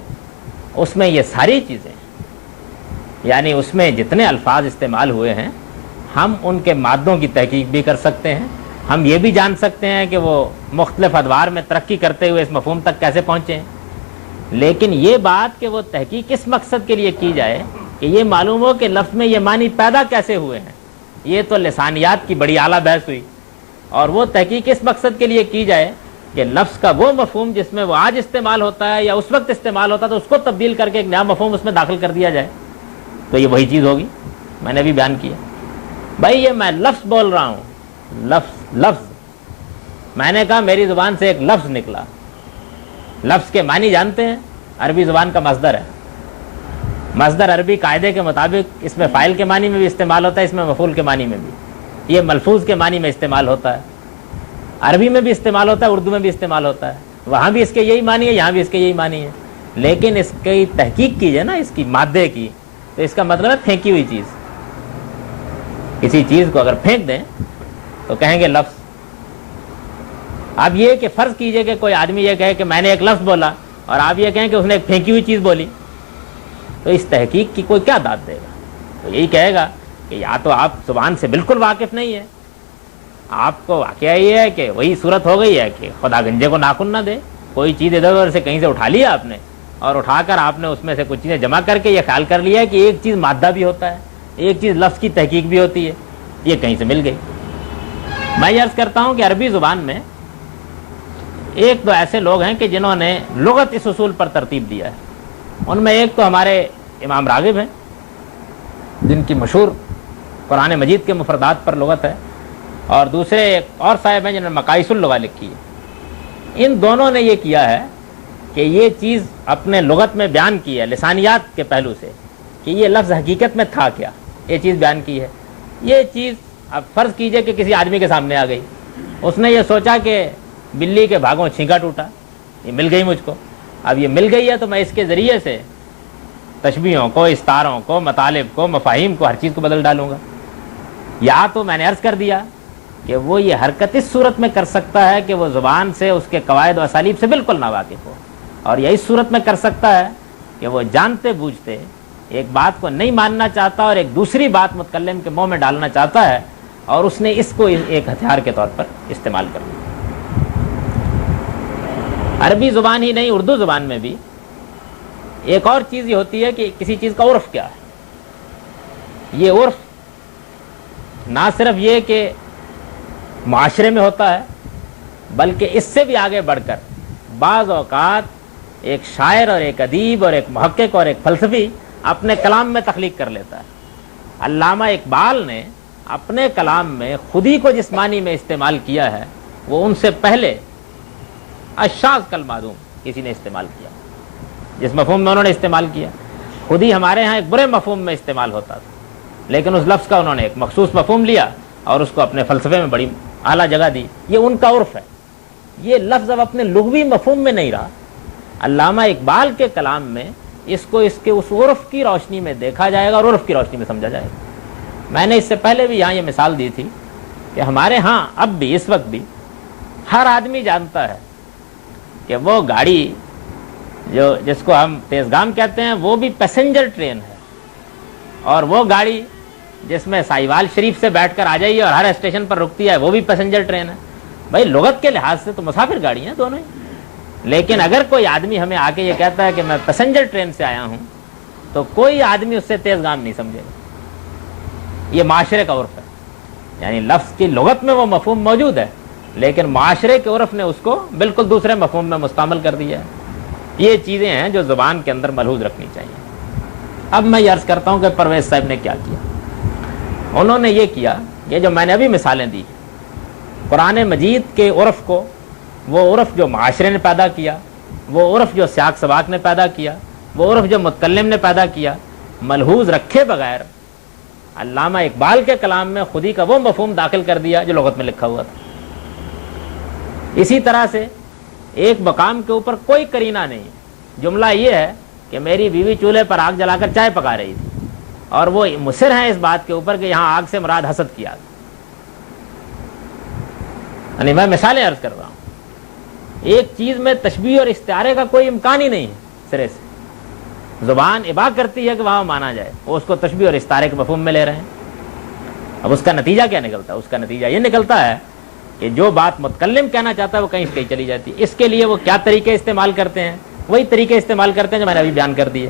اس میں یہ ساری چیزیں, یعنی اس میں جتنے الفاظ استعمال ہوئے ہیں, ہم ان کے مادوں کی تحقیق بھی کر سکتے ہیں. ہم یہ بھی جان سکتے ہیں کہ وہ مختلف ادوار میں ترقی کرتے ہوئے اس مفہوم تک کیسے پہنچے ہیں. لیکن یہ بات کہ وہ تحقیق کس مقصد کے لیے کی جائے کہ یہ معلوم ہو کہ لفظ میں یہ معنی پیدا کیسے ہوئے ہیں, یہ تو لسانیات کی بڑی اعلیٰ بحث ہوئی. اور وہ تحقیق اس مقصد کے لیے کی جائے کہ لفظ کا وہ مفہوم جس میں وہ آج استعمال ہوتا ہے یا اس وقت استعمال ہوتا ہے تو اس کو تبدیل کر کے ایک نیا مفہوم اس میں داخل کر دیا جائے, تو یہ وہی چیز ہوگی. میں نے بھی بیان کیا بھائی, یہ میں لفظ بول رہا ہوں, لفظ میں نے کہا میری زبان سے ایک لفظ نکلا. لفظ کے معنی جانتے ہیں, عربی زبان کا مصدر ہے. مصدر عربی قاعدے کے مطابق اس میں فاعل کے معنی میں بھی استعمال ہوتا ہے, اس میں مفعول کے معنی میں بھی. یہ ملفوظ کے معنی میں استعمال ہوتا ہے, عربی میں بھی استعمال ہوتا ہے, اردو میں بھی استعمال ہوتا ہے. وہاں بھی اس کے یہی معنی ہے, یہاں بھی اس کے یہی معنی ہے. لیکن اس کی تحقیق کیجیے نا, اس کی مادے کی, تو اس کا مطلب ہے پھینکی ہوئی چیز. کسی چیز کو اگر پھینک دیں تو کہیں گے لفظ. اب یہ کہ فرض کیجئے کہ کوئی آدمی یہ کہے کہ میں نے ایک لفظ بولا اور آپ یہ کہیں کہ اس نے ایک پھینکی ہوئی چیز بولی, تو اس تحقیق کی کوئی کیا داد دے گا؟ تو یہی کہے گا کہ یا تو آپ زبان سے بالکل واقف نہیں ہے, آپ کو واقعہ یہ ہے کہ وہی صورت ہو گئی ہے کہ خدا گنجے کو ناخن نہ دے, کوئی چیز ادھر ادھر سے کہیں سے اٹھا لیا آپ نے, اور اٹھا کر آپ نے اس میں سے کچھ چیزیں جمع کر کے یہ خیال کر لیا ہے کہ ایک چیز مادہ بھی ہوتا ہے, ایک چیز لفظ کی تحقیق بھی ہوتی ہے, یہ کہیں سے مل گئی. میں یہ عرض کرتا ہوں کہ عربی زبان میں ایک تو ایسے لوگ ہیں کہ جنہوں نے لغت اس اصول پر ترتیب دیا ہے. ان میں ایک تو ہمارے امام راغب ہیں جن کی مشہور قرآن مجید کے مفردات پر لغت ہے, اور دوسرے ایک اور صاحب ہیں جنہوں نے مقائص اللغہ لکھی ہے. ان دونوں نے یہ کیا ہے کہ یہ چیز اپنے لغت میں بیان کی ہے لسانیات کے پہلو سے کہ یہ لفظ حقیقت میں تھا کیا, یہ چیز بیان کی ہے. یہ چیز اب فرض کیجئے کہ کسی آدمی کے سامنے آ گئی, اس نے یہ سوچا کہ بلی کے بھاگوں چھینکا ٹوٹا, یہ مل گئی مجھ کو. اب یہ مل گئی ہے تو میں اس کے ذریعے سے تشبیہوں کو, استعاروں کو, مطالب کو, مفاہیم کو, ہر چیز کو بدل ڈالوں گا. یا تو میں نے عرض کر دیا کہ وہ یہ حرکت اس صورت میں کر سکتا ہے کہ وہ زبان سے اس کے قواعد و اسالیب سے بالکل ناواقف ہو, اور یہ اس صورت میں کر سکتا ہے کہ وہ جانتے بوجھتے ایک بات کو نہیں ماننا چاہتا اور ایک دوسری بات متکلم کے منہ میں ڈالنا چاہتا ہے, اور اس نے اس کو ایک ہتھیار کے طور پر استعمال کر لیا. عربی زبان ہی نہیں, اردو زبان میں بھی ایک اور چیز یہ ہوتی ہے کہ کسی چیز کا عرف کیا ہے. یہ عرف نہ صرف یہ کہ معاشرے میں ہوتا ہے, بلکہ اس سے بھی آگے بڑھ کر بعض اوقات ایک شاعر اور ایک ادیب اور ایک محقق اور ایک فلسفی اپنے کلام میں تخلیق کر لیتا ہے. علامہ اقبال نے اپنے کلام میں خودی کو جس معنی میں استعمال کیا ہے وہ ان سے پہلے الشاذ کالمعدوم کسی نے استعمال کیا. جس مفہوم میں انہوں نے استعمال کیا, خودی ہمارے ہاں ایک برے مفہوم میں استعمال ہوتا تھا, لیکن اس لفظ کا انہوں نے ایک مخصوص مفہوم لیا اور اس کو اپنے فلسفے میں بڑی اعلیٰ جگہ دی. یہ ان کا عرف ہے. یہ لفظ اب اپنے لغوی مفہوم میں نہیں رہا. علامہ اقبال کے کلام میں اس کو اس کے اس عرف کی روشنی میں دیکھا جائے گا اور عرف کی روشنی میں سمجھا جائے گا. میں نے اس سے پہلے بھی یہاں یہ مثال دی تھی کہ ہمارے ہاں اب بھی اس وقت بھی ہر آدمی جانتا ہے کہ وہ گاڑی جس کو ہم تیزگام کہتے ہیں وہ بھی پیسنجر ٹرین ہے, اور وہ گاڑی جس میں سائیوال شریف سے بیٹھ کر آ جائیے اور ہر اسٹیشن پر رکتی ہے وہ بھی پیسنجر ٹرین ہے. بھائی لغت کے لحاظ سے تو مسافر گاڑی ہیں دونوں ہی, لیکن اگر کوئی آدمی ہمیں آ کے یہ کہتا ہے کہ میں پیسنجر ٹرین سے آیا ہوں تو کوئی آدمی اس سے تیزگام نہیں سمجھے گا. یہ معاشرے کا عرف ہے, یعنی لفظ کی لغت میں وہ مفہوم موجود ہے لیکن معاشرے کے عرف نے اس کو بالکل دوسرے مفہوم میں مستعمل کر دیا ہے. یہ چیزیں ہیں جو زبان کے اندر ملحوظ رکھنی چاہیے. اب میں یہ عرض کرتا ہوں کہ پرویز صاحب نے کیا کیا. انہوں نے یہ کیا, یہ جو میں نے ابھی مثالیں دی, قرآن مجید کے عرف کو, وہ عرف جو معاشرے نے پیدا کیا, وہ عرف جو سیاق سباق نے پیدا کیا, وہ عرف جو متکلم نے پیدا کیا, ملحوظ رکھے بغیر علامہ اقبال کے کلام میں خودی کا وہ مفہوم داخل کر دیا جو لغت میں لکھا ہوا تھا. اسی طرح سے ایک مقام کے اوپر کوئی کرینہ نہیں, جملہ یہ ہے کہ میری بیوی چولہے پر آگ جلا کر چائے پکا رہی تھی, اور وہ مصر ہیں اس بات کے اوپر کہ یہاں آگ سے مراد حسد کی آگ. یعنی میں مثالیں عرض کر رہا ہوں. ایک چیز میں تشبیہ اور استعارے کا کوئی امکان ہی نہیں ہے سرے سے. زبان ابا کرتی ہے کہ وہاں مانا جائے, وہ اس کو تشبیہ اور استعارے کے مفہوم میں لے رہے ہیں. اب اس کا نتیجہ کیا نکلتا ہے؟ اس کا نتیجہ یہ نکلتا ہے کہ جو بات متکلم کہنا چاہتا ہے وہ کہیں سے کہیں چلی جاتی ہے. اس کے لیے وہ کیا طریقے استعمال کرتے ہیں؟ وہی طریقے استعمال کرتے ہیں جو میں نے ابھی بیان کر دیے.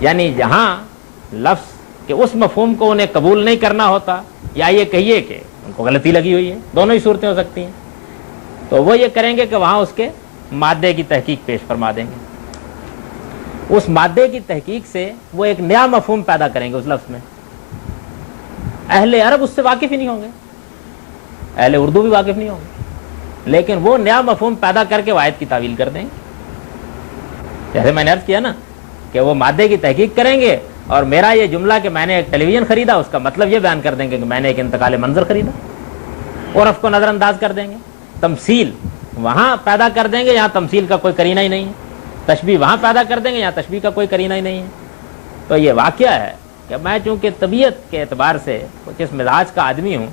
یعنی جہاں لفظ کے اس مفہوم کو انہیں قبول نہیں کرنا ہوتا, یا یہ کہیے کہ ان کو غلطی لگی ہوئی ہے, دونوں ہی صورتیں ہو سکتی ہیں, تو وہ یہ کریں گے کہ وہاں اس کے مادے کی تحقیق پیش فرما دیں گے. اس مادے کی تحقیق سے وہ ایک نیا مفہوم پیدا کریں گے اس لفظ میں. اہل عرب اس سے واقف ہی نہیں ہوں گے, اہل اردو بھی واقف نہیں ہوں گے, لیکن وہ نیا مفہوم پیدا کر کے آیت کی تعویل کر دیں گے. جیسے میں نے عرض کیا نا کہ وہ مادے کی تحقیق کریں گے, اور میرا یہ جملہ کہ میں نے ایک ٹیلی ویژن خریدا, اس کا مطلب یہ بیان کر دیں گے کہ میں نے ایک انتقال منظر خریدا. عرف کو نظر انداز کر دیں گے. تمثیل وہاں پیدا کر دیں گے, یہاں تمثیل کا کوئی کرینہ ہی نہیں ہے. تشبیہ وہاں پیدا کر دیں گے, یہاں تشبیہ کا کوئی کرینہ ہی نہیں ہے. تو یہ واقعہ ہے کہ میں چونکہ طبیعت کے اعتبار سے کچھ اس مزاج کا آدمی ہوں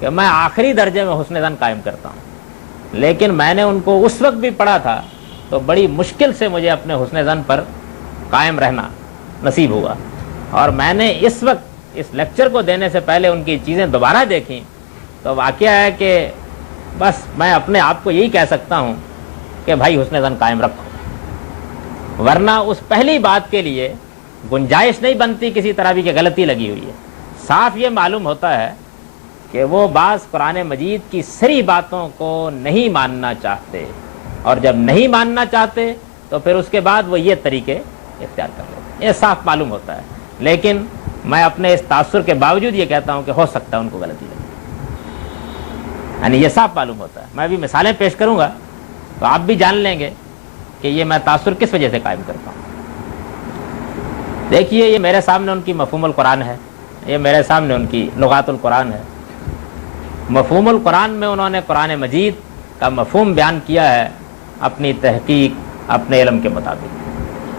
کہ میں آخری درجے میں حسن ظن قائم کرتا ہوں, لیکن میں نے ان کو اس وقت بھی پڑھا تھا تو بڑی مشکل سے مجھے اپنے حسن ظن پر قائم رہنا نصیب ہوا. اور میں نے اس وقت اس لیکچر کو دینے سے پہلے ان کی چیزیں دوبارہ دیکھیں تو واقعہ ہے کہ بس میں اپنے آپ کو یہی کہہ سکتا ہوں کہ بھائی حسن ظن قائم رکھو, ورنہ اس پہلی بات کے لیے گنجائش نہیں بنتی کسی طرح بھی کہ غلطی لگی ہوئی ہے. صاف یہ معلوم ہوتا ہے کہ وہ بعض قرآن مجید کی صریح باتوں کو نہیں ماننا چاہتے اور جب نہیں ماننا چاہتے تو پھر اس کے بعد وہ یہ طریقے اختیار کر لیتے ہیں. یہ صاف معلوم ہوتا ہے. لیکن میں اپنے اس تاثر کے باوجود یہ کہتا ہوں کہ ہو سکتا ہے ان کو غلطی لگے. یعنی یہ صاف معلوم ہوتا ہے. میں بھی مثالیں پیش کروں گا تو آپ بھی جان لیں گے کہ یہ میں تاثر کس وجہ سے قائم کرتا ہوں. دیکھیے یہ میرے سامنے ان کی مفہوم القرآن ہے, یہ میرے سامنے ان کی لغات القرآن ہے. مفہوم القرآن میں انہوں نے قرآن مجید کا مفہوم بیان کیا ہے اپنی تحقیق, اپنے علم کے مطابق,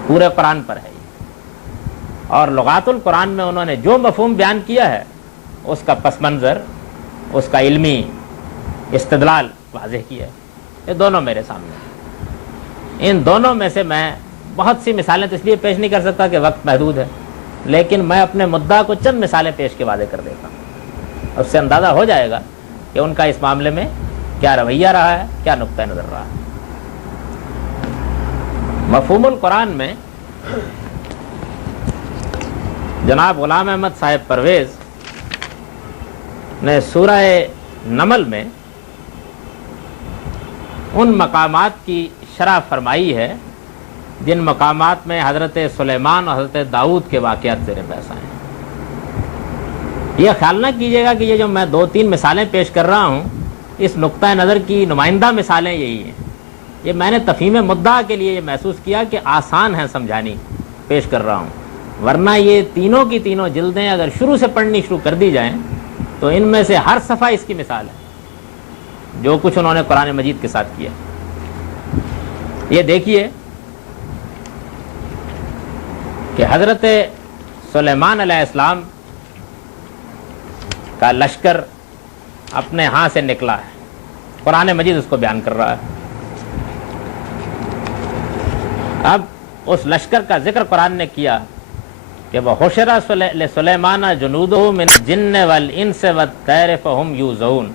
پورے قرآن پر ہے. اور لغات القرآن میں انہوں نے جو مفہوم بیان کیا ہے اس کا پس منظر, اس کا علمی استدلال واضح کیا ہے. یہ دونوں میرے سامنے ہیں. ان دونوں میں سے میں بہت سی مثالیں تو اس لیے پیش نہیں کر سکتا کہ وقت محدود ہے, لیکن میں اپنے مدعا کو چند مثالیں پیش کے وعدے کر دیتا ہوں. اس سے اندازہ ہو جائے گا کہ ان کا اس معاملے میں کیا رویہ رہا ہے, کیا نقطہ نظر رہا ہے. مفہوم القرآن میں جناب غلام احمد صاحب پرویز نے سورہ نمل میں ان مقامات کی شرح فرمائی ہے جن مقامات میں حضرت سلیمان اور حضرت داؤد کے واقعات زیر بحث آئے ہیں. یہ خیال نہ کیجیے گا کہ یہ جو میں 2-3 مثالیں پیش کر رہا ہوں اس نقطہ نظر کی نمائندہ مثالیں یہی ہیں. یہ میں نے تفہیم مدعا کے لیے یہ محسوس کیا کہ آسان ہے سمجھانی, پیش کر رہا ہوں. ورنہ یہ تینوں کی تینوں جلدیں اگر شروع سے پڑھنی شروع کر دی جائیں تو ان میں سے ہر صفحہ اس کی مثال ہے جو کچھ انہوں نے قرآن مجید کے ساتھ کیا. یہ دیکھیے کہ حضرت سلیمان علیہ السلام کا لشکر اپنے ہاں سے نکلا ہے, قرآن مجید اس کو بیان کر رہا ہے. اب اس لشکر کا ذکر قرآن نے کیا کہ وہ حشر سلیمان جنودہ من الجن والانس والطیر فہم یوزعون,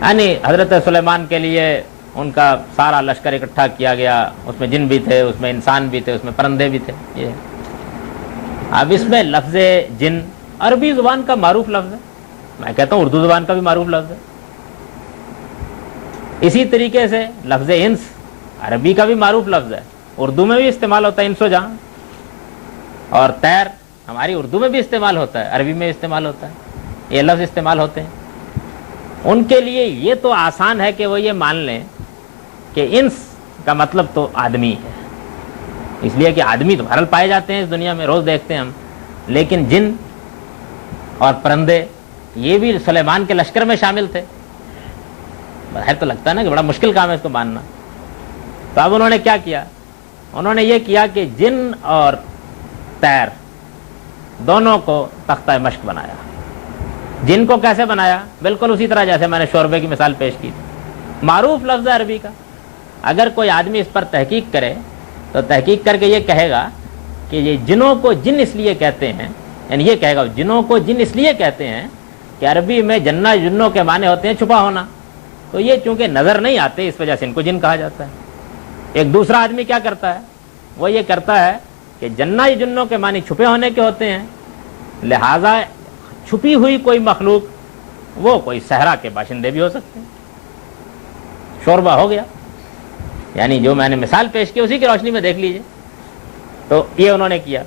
یعنی حضرت سلیمان کے لیے ان کا سارا لشکر اکٹھا کیا گیا. اس میں جن بھی تھے, اس میں انسان بھی تھے, اس میں پرندے بھی تھے. یہ اب اس میں لفظ جن عربی زبان کا معروف لفظ ہے, میں کہتا ہوں اردو زبان کا بھی معروف لفظ ہے. اسی طریقے سے لفظ انس عربی کا بھی معروف لفظ ہے, اردو میں بھی استعمال ہوتا ہے انس و جہاں. اور طیر ہماری اردو میں بھی استعمال ہوتا ہے, عربی میں استعمال ہوتا ہے, یہ لفظ استعمال ہوتے ہیں. ان کے لیے یہ تو آسان ہے کہ وہ یہ مان لیں کہ انس کا مطلب تو آدمی ہے, اس لیے کہ آدمی تو بہرحال پائے جاتے ہیں اس دنیا میں, روز دیکھتے ہیں ہم. لیکن جن اور پرندے یہ بھی سلیمان کے لشکر میں شامل تھے. بظاہر تو لگتا ہے نا کہ بڑا مشکل کام ہے اس کو ماننا. تو اب انہوں نے کیا کیا, انہوں نے یہ کیا کہ جن اور طیر دونوں کو تختہ مشق بنایا. جن کو کیسے بنایا؟ بالکل اسی طرح جیسے میں نے شوربے کی مثال پیش کی تھی. معروف لفظ ہے عربی کا. اگر کوئی آدمی اس پر تحقیق کرے تو تحقیق کر کے یہ کہے گا کہ یہ جنوں کو جن اس لیے کہتے ہیں, یعنی یہ کہے گا جنوں کو جن اس لیے کہتے ہیں کہ عربی میں جنہ جنوں کے معنی ہوتے ہیں چھپا ہونا, تو یہ چونکہ نظر نہیں آتے اس وجہ سے ان کو جن کہا جاتا ہے. ایک دوسرا آدمی کیا کرتا ہے, وہ یہ کرتا ہے کہ جنہ جنوں کے معنی چھپے ہونے کے ہوتے ہیں, لہذا چھپی ہوئی کوئی مخلوق وہ کوئی صحرا کے باشندے بھی ہو سکتے ہیں. شوربہ ہو گیا, یعنی جو میں نے مثال پیش کی اسی کی روشنی میں دیکھ لیجئے. تو یہ انہوں نے کیا.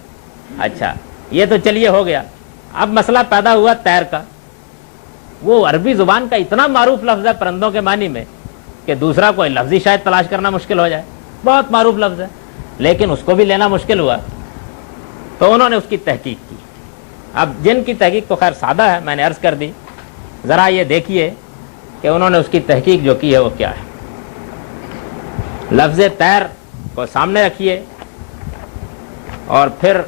اچھا یہ تو چلیے ہو گیا. اب مسئلہ پیدا ہوا طیر کا. وہ عربی زبان کا اتنا معروف لفظ ہے پرندوں کے معنی میں کہ دوسرا کوئی لفظی شاید تلاش کرنا مشکل ہو جائے. بہت معروف لفظ ہے, لیکن اس کو بھی لینا مشکل ہوا. تو انہوں نے اس کی تحقیق کی. اب جن کی تحقیق تو خیر سادہ ہے, میں نے عرض کر دی. ذرا یہ دیکھیے کہ انہوں نے اس کی تحقیق جو کی ہے وہ کیا ہے. لفظ طیر کو سامنے رکھیے اور پھر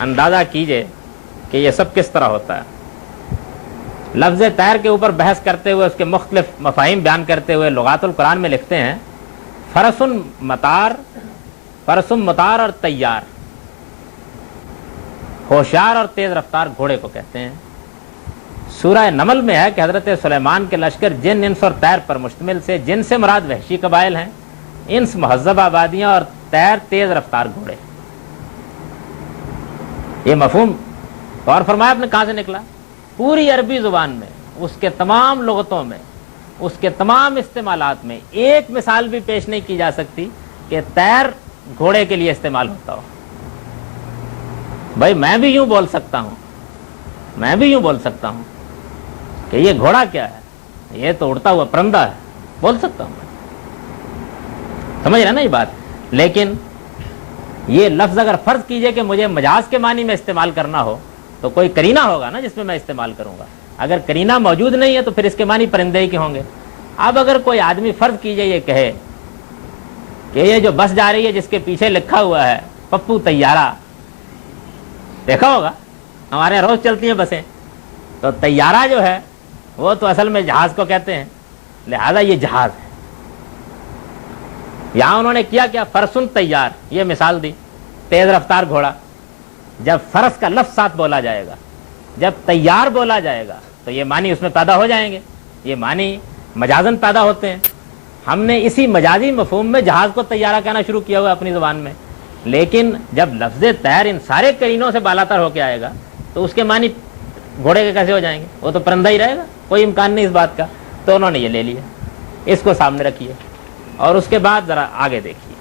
اندازہ کیجئے کہ یہ سب کس طرح ہوتا ہے. لفظ طیر کے اوپر بحث کرتے ہوئے, اس کے مختلف مفاہیم بیان کرتے ہوئے لغات القرآن میں لکھتے ہیں فرس مطار اور تیار, ہوشیار اور تیز رفتار گھوڑے کو کہتے ہیں. سورہ نمل میں ہے کہ حضرت سلیمان کے لشکر جن, انس اور طیر پر مشتمل سے. جن سے مراد وحشی قبائل ہیں, انس مہذب آبادیاں اور طیر تیز رفتار گھوڑے. یہ مفہوم غور فرمایا آپ نے کہاں سے نکلا؟ پوری عربی زبان میں, اس کے تمام لغتوں میں اس کے تمام استعمالات میں ایک مثال بھی پیش نہیں کی جا سکتی کہ تیر گھوڑے کے لیے استعمال ہوتا ہو. بھائی میں بھی یوں بول سکتا ہوں کہ یہ گھوڑا کیا ہے, یہ تو اڑتا ہوا پرندہ ہے, بول سکتا ہوں, سمجھ رہے نا یہ بات. لیکن یہ لفظ اگر فرض کیجئے کہ مجھے مجاز کے معنی میں استعمال کرنا ہو تو کوئی کرینہ ہوگا نا جس میں میں استعمال کروں گا. اگر کرینہ موجود نہیں ہے تو پھر اس کے معنی پرندے ہی کے ہوں گے. اب اگر کوئی آدمی فرض کیجئے یہ کہے کہ یہ جو بس جا رہی ہے جس کے پیچھے لکھا ہوا ہے پپو طیارہ, دیکھا ہوگا ہمارے یہاں روز چلتی ہیں بسیں, تو طیارہ جو ہے وہ تو اصل میں جہاز کو کہتے ہیں, لہذا یہ جہاز ہے. یہاں انہوں نے کیا فرسن طیار, یہ مثال دی, تیز رفتار گھوڑا. جب فرس کا لفظ ساتھ بولا جائے گا, جب طیار بولا جائے گا تو یہ معنی اس میں پیدا ہو جائیں گے. یہ معنی مجازن پیدا ہوتے ہیں. ہم نے اسی مجازی مفہوم میں جہاز کو طیارہ کہنا شروع کیا ہوا اپنی زبان میں, لیکن جب لفظ تیر ان سارے کرینوں سے بالاتر ہو کے آئے گا تو اس کے معنی گھوڑے کے کیسے ہو جائیں گے؟ وہ تو پرندہ ہی رہے گا, کوئی امکان نہیں اس بات کا. تو انہوں نے یہ لے لیا, اس کو سامنے رکھیے اور اس کے بعد ذرا آگے دیکھیے.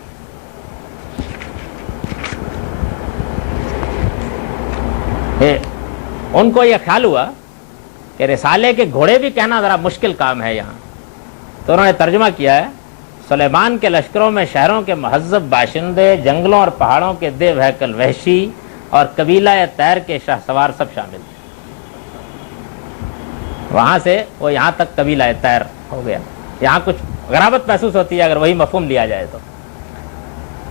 ان کو یہ خیال ہوا کہ رسالے کے گھوڑے بھی کہنا ذرا مشکل کام ہے یہاں, تو انہوں نے ترجمہ کیا ہے سلیمان کے لشکروں میں شہروں کے مہذب باشندے, جنگلوں اور پہاڑوں کے دیو ہیکل وحشی اور قبیلہ تیر کے شاہ سوار سب شامل تھے. وہاں سے وہ یہاں تک قبیلہ تیر ہو گیا. یہاں کچھ غرابت محسوس ہوتی ہے اگر وہی مفہوم لیا جائے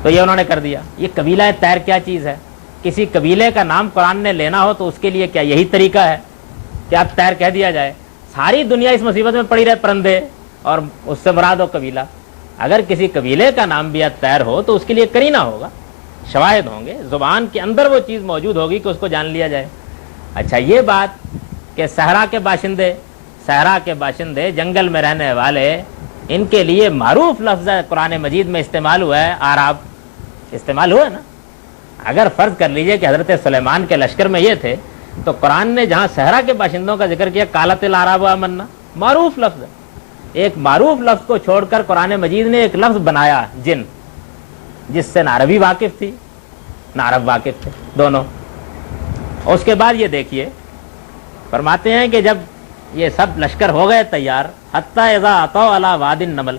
تو یہ انہوں نے کر دیا. یہ قبیلہ تیر کیا چیز ہے؟ کسی قبیلے کا نام قرآن نے لینا ہو تو اس کے لیے کیا یہی طریقہ ہے کہ اب تیر کہہ دیا جائے؟ ساری دنیا اس مصیبت میں پڑی رہے پرندے, اور اس سے مراد ہو قبیلہ. اگر کسی قبیلے کا نام بھی تیر ہو تو اس کے لیے کرینہ ہوگا, شواہد ہوں گے, زبان کے اندر وہ چیز موجود ہوگی کہ اس کو جان لیا جائے. اچھا, یہ بات کہ صحرا کے باشندے جنگل میں رہنے والے, ان کے لیے معروف لفظ قرآن مجید میں استعمال ہوا ہے آراب, استعمال ہوا ہے نا. اگر فرض کر لیجئے کہ حضرت سلیمان کے لشکر میں یہ تھے تو قرآن نے جہاں صحرا کے باشندوں کا ذکر کیا قالت الاعراب آمنا, معروف لفظ ہے. ایک معروف لفظ کو چھوڑ کر قرآن مجید نے ایک لفظ بنایا جن, جس سے نہ عربی واقف تھی نہ عرب واقف تھے دونوں. اس کے بعد یہ دیکھیے فرماتے ہیں کہ جب یہ سب لشکر ہو گئے تیار, حتی اذا اتوا علی واد النمل,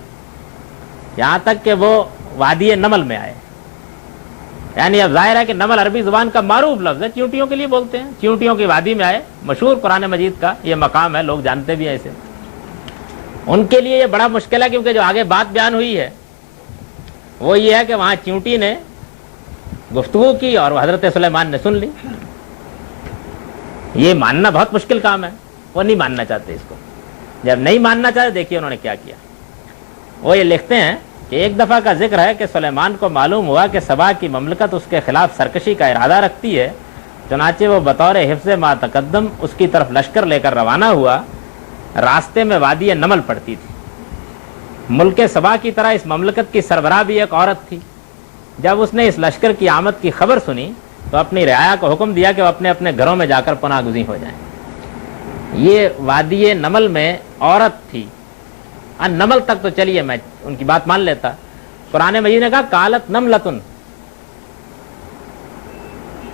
یہاں تک کہ وہ وادی نمل میں آئے. یعنی اب ظاہر ہے کہ نمل عربی زبان کا معروف لفظ ہے, چیونٹیوں کے لیے بولتے ہیں. چیونٹیوں کی وادی میں آئے, مشہور قرآن مجید کا یہ مقام ہے, لوگ جانتے بھی ہیں اسے. ان کے لیے یہ بڑا مشکل ہے کیونکہ جو آگے بات بیان ہوئی ہے وہ یہ ہے کہ وہاں چیونٹی نے گفتگو کی اور حضرت سلیمان نے سن لی. یہ ماننا بہت مشکل کام ہے, وہ نہیں ماننا چاہتے اس کو. جب نہیں ماننا چاہتے دیکھیے انہوں نے کیا کیا. وہ یہ لکھتے ہیں کہ ایک دفعہ کا ذکر ہے کہ سلیمان کو معلوم ہوا کہ سبا کی مملکت اس کے خلاف سرکشی کا ارادہ رکھتی ہے, چنانچہ وہ بطور حفظ ما تقدم اس کی طرف لشکر لے کر روانہ ہوا. راستے میں وادی نمل پڑتی تھی. ملک سبا کی طرح اس مملکت کی سربراہ بھی ایک عورت تھی. جب اس نے اس لشکر کی آمد کی خبر سنی تو اپنی رعایا کو حکم دیا کہ وہ اپنے اپنے گھروں میں جا کر پناہ گزین ہو جائیں. یہ وادی نمل میں عورت تھی. نمل تک تو چلیے میں ان کی بات مان لیتا. قرآن مجید نے کہا کالت نملتن,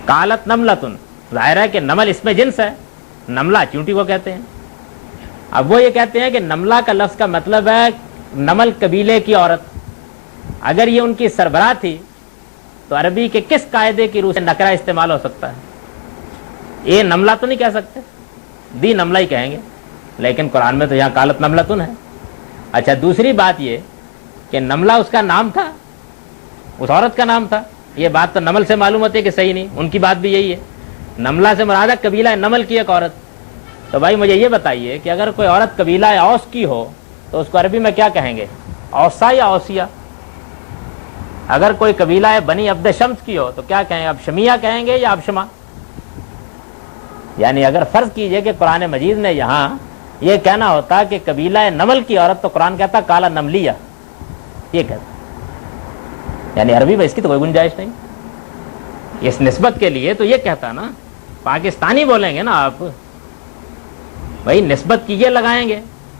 کالت نملتن, ظاہر ہے کہ نمل اس میں جنس ہے, نملہ چیونٹی کو کہتے ہیں. اب وہ یہ کہتے ہیں کہ نملہ کا لفظ کا مطلب ہے نمل قبیلے کی عورت. اگر یہ ان کی سربراہ تھی تو عربی کے کس قاعدے کی روح سے نکرہ استعمال ہو سکتا ہے؟ یہ نملہ تو نہیں کہہ سکتے, دی نملہ ہی کہیں گے, لیکن قرآن میں تو یہاں کالت نملتن ہے. اچھا, دوسری بات یہ کہ نملہ اس کا نام تھا, اس عورت کا نام تھا. یہ بات تو نمل سے معلوم ہوتی ہے کہ صحیح نہیں, ان کی بات بھی یہی ہے. نملہ سے مراد ہے قبیلہ نمل کی ایک عورت. تو بھائی مجھے یہ بتائیے کہ اگر کوئی عورت قبیلہ اوس کی ہو تو اس کو عربی میں کیا کہیں گے, اوسا یا اوسیا؟ اگر کوئی قبیلہ بنی عبد شمس کی ہو تو کیا کہیں, اب شمیہ کہیں گے یا اب شما؟ یعنی اگر فرض کیجئے کہ قرآن مجید نے یہاں یہ کہنا ہوتا کہ قبیلہ نمل کی عورت, تو قرآن کہتا کالا نملیہ, یہ کہتا. یعنی عربی میں اس کی تو کوئی گنجائش نہیں. اس نسبت کے لیے تو یہ کہتا نا, پاکستانی بولیں گے نا آپ, بھائی نسبت کی یہ لگائیں گے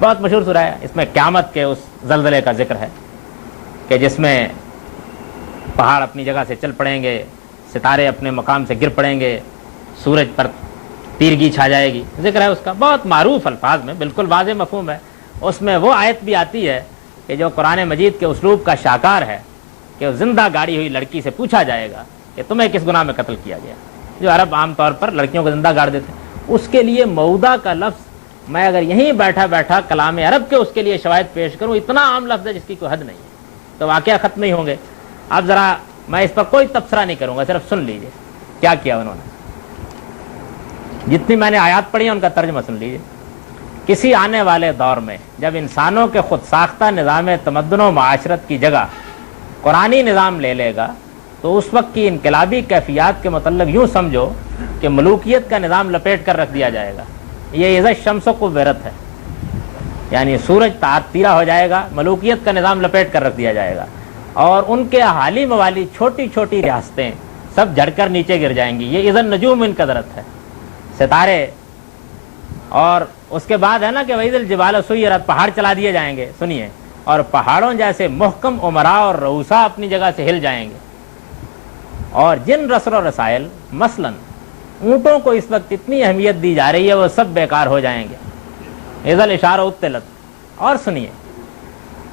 بہت مشہور سورہ ہے. اس میں قیامت کے اس زلزلے کا ذکر ہے کہ جس میں پہاڑ اپنی جگہ سے چل پڑیں گے, ستارے اپنے مقام سے گر پڑیں گے, سورج پر تیرگی چھا جائے گی. ذکر ہے اس کا بہت معروف الفاظ میں, بالکل واضح مفہوم ہے. اس میں وہ آیت بھی آتی ہے کہ جو قرآن مجید کے اسلوب کا شاکار ہے کہ زندہ گاڑی ہوئی لڑکی سے پوچھا جائے گا کہ تمہیں کس گناہ میں قتل کیا گیا. جو عرب عام طور پر لڑکیوں کو زندہ گاڑ دیتے ہیں, اس کے لیے مودہ کا لفظ میں اگر یہیں بیٹھا بیٹھا کلام عرب کے اس کے لیے شواہد پیش کروں, اتنا عام لفظ ہے جس کی کوئی حد نہیں ہے, تو واقعہ ختم نہیں ہوں گے. اب ذرا میں اس پر کوئی تبصرہ نہیں کروں گا, صرف سن لیجئے کیا کیا انہوں نے. جتنی میں نے آیات پڑھی ہیں ان کا ترجمہ سن لیجئے. کسی آنے والے دور میں جب انسانوں کے خود ساختہ نظام تمدن و معاشرت کی جگہ قرآنی نظام لے لے گا تو اس وقت کی انقلابی کیفیات کے متعلق یوں سمجھو کہ ملوکیت کا نظام لپیٹ کر رکھ دیا جائے گا. یہ عزت شمس کو ورت ہے, یعنی سورج تیرا ہو جائے گا, ملوکیت کا نظام لپیٹ کر رکھ دیا جائے گا, اور ان کے حالی موالی چھوٹی چھوٹی ریاستیں سب جھڑ کر نیچے گر جائیں گی. یہ اذن نجوم ان کا درت ہے, ستارے. اور اس کے بعد ہے نا کہ وَإِذَا الْجِبَالُ سُيِّرَتْ, پہاڑ چلا دیے جائیں گے. سنیے, اور پہاڑوں جیسے محکم امراء اور رؤسا اپنی جگہ سے ہل جائیں گے. اور جن رسل و رسائل مثلا اونٹوں کو اس وقت اتنی اہمیت دی جا رہی ہے وہ سب بیکار ہو جائیں گے. اذا الاشار عطلت. اور سنیے,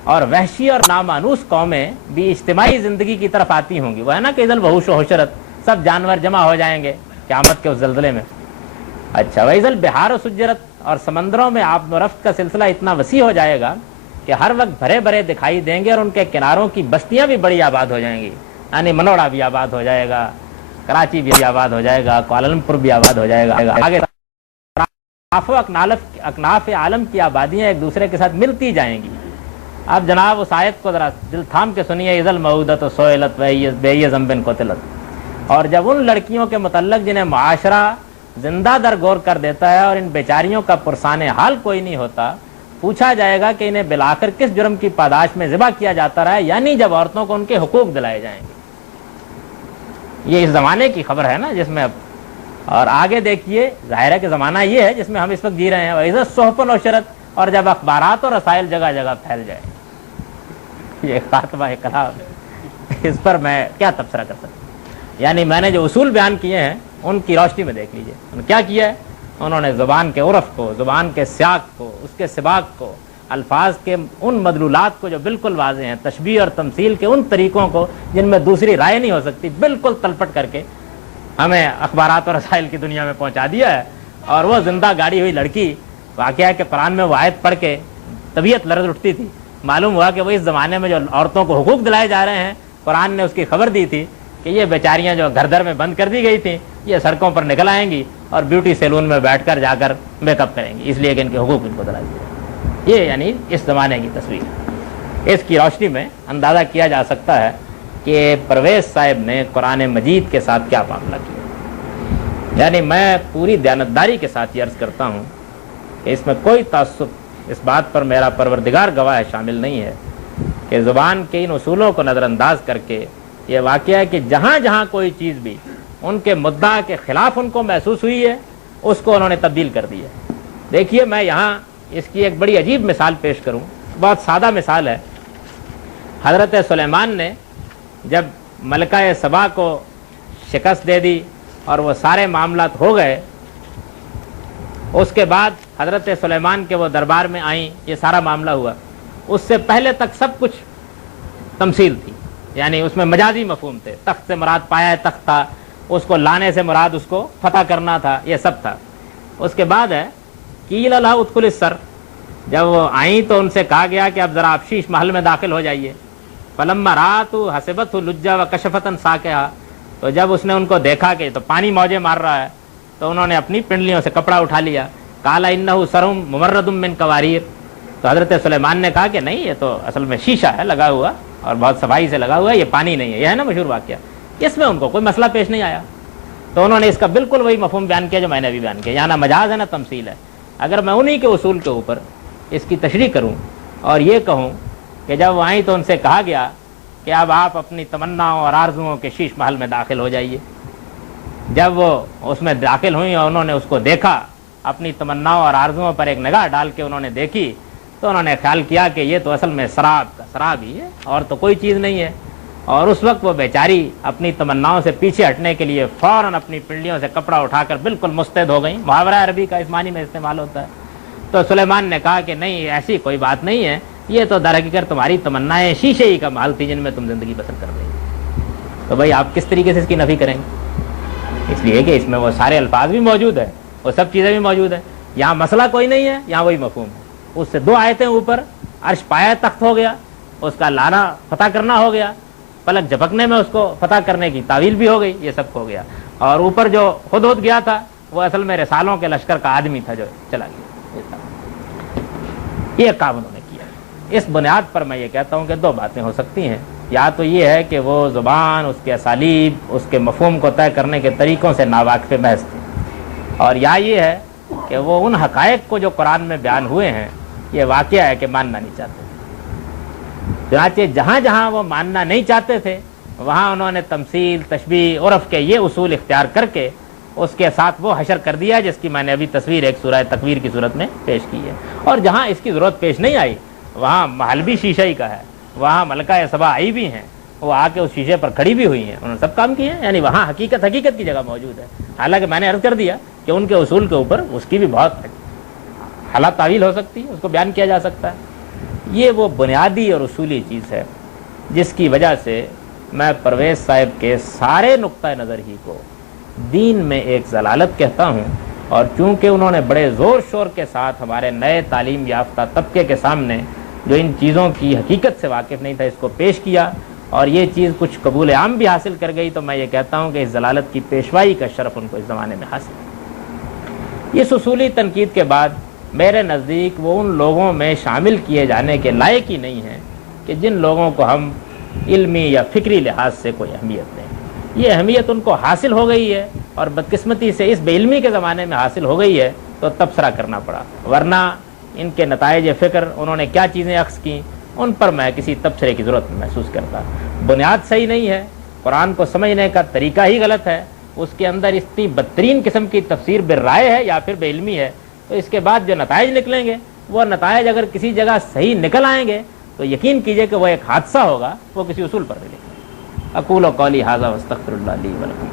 اور وحشی اور نامانوس قومیں بھی اجتماعی زندگی کی طرف آتی ہوں گی. وہ ہے نا کہ اذا الوحوش حشرت, سب جانور جمع ہو جائیں گے قیامت کے اس زلزلے میں. اچھا, وَإِذَا الْبِحَارُ سُجِّرَتْ, اور سمندروں میں آب و رفت کا سلسلہ اتنا وسیع ہو جائے گا کہ ہر وقت بھرے بھرے دکھائی دیں گے, اور ان کے کناروں کی بستیاں بھی بڑی آباد ہو جائیں گی. یعنی منوڑا بھی آباد ہو جائے گا, کراچی بھی آباد ہو جائے گا, کوالالمپور بھی آباد ہو جائے گا. آگے اکناف عالم کی آبادیاں ایک دوسرے کے ساتھ ملتی جائیں گی. اب جناب اس آیت کو ذرا دل تھام کے سنیے. اذا الموءودۃ سئلت بأي ذنب قتلت. اور جب ان لڑکیوں کے متعلق جنہیں معاشرہ زندہ درگور کر دیتا ہے اور ان بیچاریوں کا پرسان حال کوئی نہیں ہوتا, پوچھا جائے گا کہ انہیں بالآخر کس جرم کی پاداش میں ذبح کیا جاتا رہا ہے, یعنی جب عورتوں کو ان کے حقوق دلائے جائیں گے. یہ اس زمانے کی خبر ہے نا جس میں اب, اور آگے دیکھیے ظاہر ہے کہ زمانہ یہ ہے جس میں ہم اس وقت جی رہے ہیں. وَإِذَا الصُّحُفُ نُشِرَتْ, اور جب اخبارات اور رسائل جگہ جگہ پھیل جائیں. یہ خاتمہ کلام, اس پر میں کیا تبصرہ کر سکتا. یعنی میں نے جو اصول بیان کیے ہیں ان کی روشنی میں دیکھ لیجئے انہوں نے کیا کیا ہے. انہوں نے زبان کے عرف کو, زبان کے سیاق کو, اس کے سباق کو, الفاظ کے ان مدلولات کو جو بالکل واضح ہیں, تشبیہ اور تمثیل کے ان طریقوں کو جن میں دوسری رائے نہیں ہو سکتی, بالکل تلپٹ کر کے ہمیں اخبارات اور رسائل کی دنیا میں پہنچا دیا ہے. اور وہ زندہ گاڑی ہوئی لڑکی, واقعہ ہے کہ قرآن میں وہ آیت پڑھ کے طبیعت لرز اٹھتی تھی. معلوم ہوا کہ وہ اس زمانے میں جو عورتوں کو حقوق دلائے جا رہے ہیں, قرآن نے اس کی خبر دی تھی کہ یہ بیچاریاں جو گھر در میں بند کر دی گئی تھیں یہ سڑکوں پر نکل آئیں گی اور بیوٹی سیلون میں بیٹھ کر جا کر میک اپ کریں گی, اس لیے کہ ان کے حقوق ان کو دلائے دیے. یہ یعنی اس زمانے کی تصویر. اس کی روشنی میں اندازہ کیا جا سکتا ہے کہ پرویز صاحب نے قرآن مجید کے ساتھ کیا معاملہ کیا. یعنی میں پوری دیانتداری کے ساتھ یہ عرض کرتا ہوں کہ اس میں کوئی تعصب, اس بات پر میرا پروردگار گواہ ہے, شامل نہیں ہے کہ زبان کے ان اصولوں کو نظر انداز کر کے یہ واقعہ ہے کہ جہاں جہاں کوئی چیز بھی ان کے مدعا کے خلاف ان کو محسوس ہوئی ہے اس کو انہوں نے تبدیل کر دی ہے. دیکھیے میں یہاں اس کی ایک بڑی عجیب مثال پیش کروں, بہت سادہ مثال ہے. حضرت سلیمان نے جب ملکہ سبا کو شکست دے دی اور وہ سارے معاملات ہو گئے, اس کے بعد حضرت سلیمان کے وہ دربار میں آئیں, یہ سارا معاملہ ہوا. اس سے پہلے تک سب کچھ تمثیل تھی, یعنی اس میں مجازی مفہوم تھے. تخت سے مراد پایا تخت تھا, اس کو لانے سے مراد اس کو فتح کرنا تھا, یہ سب تھا. اس کے بعد ہے قیل لها ادخل السر, جب وہ آئیں تو ان سے کہا گیا کہ اب ذرا آپ شیش محل میں داخل ہو جائیے. فلما رات حسبت لجا و کشفتن ساکہا, تو جب اس نے ان کو دیکھا کہ تو پانی موجے مار رہا ہے تو انہوں نے اپنی پنڈلیوں سے کپڑا اٹھا لیا. قال انہ سرم ممرد من قواریر, تو حضرت سلیمان نے کہا کہ نہیں یہ تو اصل میں شیشہ ہے لگا ہوا اور بہت صفائی سے لگا ہوا ہے, یہ پانی نہیں ہے. یہ ہے نا مشہور واقعہ, اس میں ان کو کوئی مسئلہ پیش نہیں آیا. تو انہوں نے اس کا بالکل وہی مفہوم بیان کیا جو میں نے ابھی بیان کیا. یہاں نہ مجاز ہے نہ تمثیل ہے. اگر میں انہی کے اصول کے اوپر اس کی تشریح کروں اور یہ کہوں کہ جب وہ آئیں تو ان سے کہا گیا کہ اب آپ اپنی تمناؤں اور آرزوؤں کے شیش محل میں داخل ہو جائیے. جب وہ اس میں داخل ہوئیں اور انہوں نے اس کو دیکھا, اپنی تمناؤں اور آرزوؤں پر ایک نگاہ ڈال کے انہوں نے دیکھی تو انہوں نے خیال کیا کہ یہ تو اصل میں شراب کا شراب ہی ہے اور تو کوئی چیز نہیں ہے، اور اس وقت وہ بیچاری اپنی تمناؤں سے پیچھے ہٹنے کے لیے فوراً اپنی پنڈلیوں سے کپڑا اٹھا کر بالکل مستعد ہو گئیں۔ محاورہ عربی کا اس معنی میں استعمال ہوتا ہے۔ تو سلیمان نے کہا کہ نہیں، ایسی کوئی بات نہیں ہے، یہ تو در حقیقت تمہاری تمنائیں شیشے ہی کا محل تھی جن میں تم زندگی بسر کر رہی ہو۔ تو بھائی آپ کس طریقے سے اس کی نفی کریں گے؟ اس لیے کہ اس میں وہ سارے الفاظ بھی موجود ہیں، وہ سب چیزیں بھی موجود ہیں، یہاں مسئلہ کوئی نہیں ہے، یہاں وہی مفہوم ہے۔ اس سے 2 آیتیں اوپر عرش پایا تخت ہو گیا، اس کا لانا فتح کرنا ہو گیا، پلک جھپکنے میں اس کو فتح کرنے کی تعویل بھی ہو گئی، یہ سب ہو گیا۔ اور اوپر جو خود گیا تھا وہ اصل میں رسالوں کے لشکر کا آدمی تھا جو چلا گیا۔ یہ کام انہوں نے کیا۔ اس بنیاد پر میں یہ کہتا ہوں کہ 2 باتیں ہو سکتی ہیں، یا تو یہ ہے کہ وہ زبان، اس کے اسالیب، اس کے مفہوم کو طے کرنے کے طریقوں سے ناواقف محض تھے، اور یا یہ ہے کہ وہ ان حقائق کو جو قرآن میں بیان ہوئے ہیں یہ واقعہ ہے کہ ماننا نہیں چاہتے۔ چنانچہ جہاں جہاں وہ ماننا نہیں چاہتے تھے وہاں انہوں نے تمثیل، تشبیہ، عرف کے یہ اصول اختیار کر کے اس کے ساتھ وہ حشر کر دیا جس کی میں نے ابھی تصویر ایک سورہ تکویر کی صورت میں پیش کی ہے۔ اور جہاں اس کی ضرورت پیش نہیں آئی وہاں محل بھی شیشہ ہی کا ہے، وہاں ملکہ سبا آئی بھی ہیں، وہ آ کے اس شیشے پر کھڑی بھی ہوئی ہیں، انہوں نے سب کام کیے ہیں، یعنی وہاں حقیقت کی جگہ موجود ہے۔ حالانکہ میں نے عرض کر دیا کہ ان کے اصول کے اوپر اس کی بھی بہت حالات تعویل ہو سکتی ہے، اس کو بیان کیا جا سکتا ہے۔ یہ وہ بنیادی اور اصولی چیز ہے جس کی وجہ سے میں پرویز صاحب کے سارے نقطہ نظر ہی کو دین میں ایک ضلالت کہتا ہوں، اور چونکہ انہوں نے بڑے زور شور کے ساتھ ہمارے نئے تعلیم یافتہ طبقے کے سامنے جو ان چیزوں کی حقیقت سے واقف نہیں تھا اس کو پیش کیا، اور یہ چیز کچھ قبول عام بھی حاصل کر گئی، تو میں یہ کہتا ہوں کہ اس ضلالت کی پیشوائی کا شرف ان کو اس زمانے میں حاصل ہے۔ اس اصولی تنقید کے بعد میرے نزدیک وہ ان لوگوں میں شامل کیے جانے کے لائق ہی نہیں ہیں کہ جن لوگوں کو ہم علمی یا فکری لحاظ سے کوئی اہمیت دیں۔ یہ اہمیت ان کو حاصل ہو گئی ہے، اور بدقسمتی سے اس بے علمی کے زمانے میں حاصل ہو گئی ہے تو تبصرہ کرنا پڑا، ورنہ ان کے نتائج فکر، انہوں نے کیا چیزیں اخذ کی، ان پر میں کسی تبصرے کی ضرورت محسوس کرتا۔ بنیاد صحیح نہیں ہے، قرآن کو سمجھنے کا طریقہ ہی غلط ہے، اس کے اندر اتنی بدترین قسم کی تفسیر بالرائے ہے یا پھر بے علمی ہے، تو اس کے بعد جو نتائج نکلیں گے وہ نتائج اگر کسی جگہ صحیح نکل آئیں گے تو یقین کیجئے کہ وہ ایک حادثہ ہوگا، وہ کسی اصول پر نہیں لکھیں۔ اقول قولی ھذا واستغفر اللہ لی ولکم۔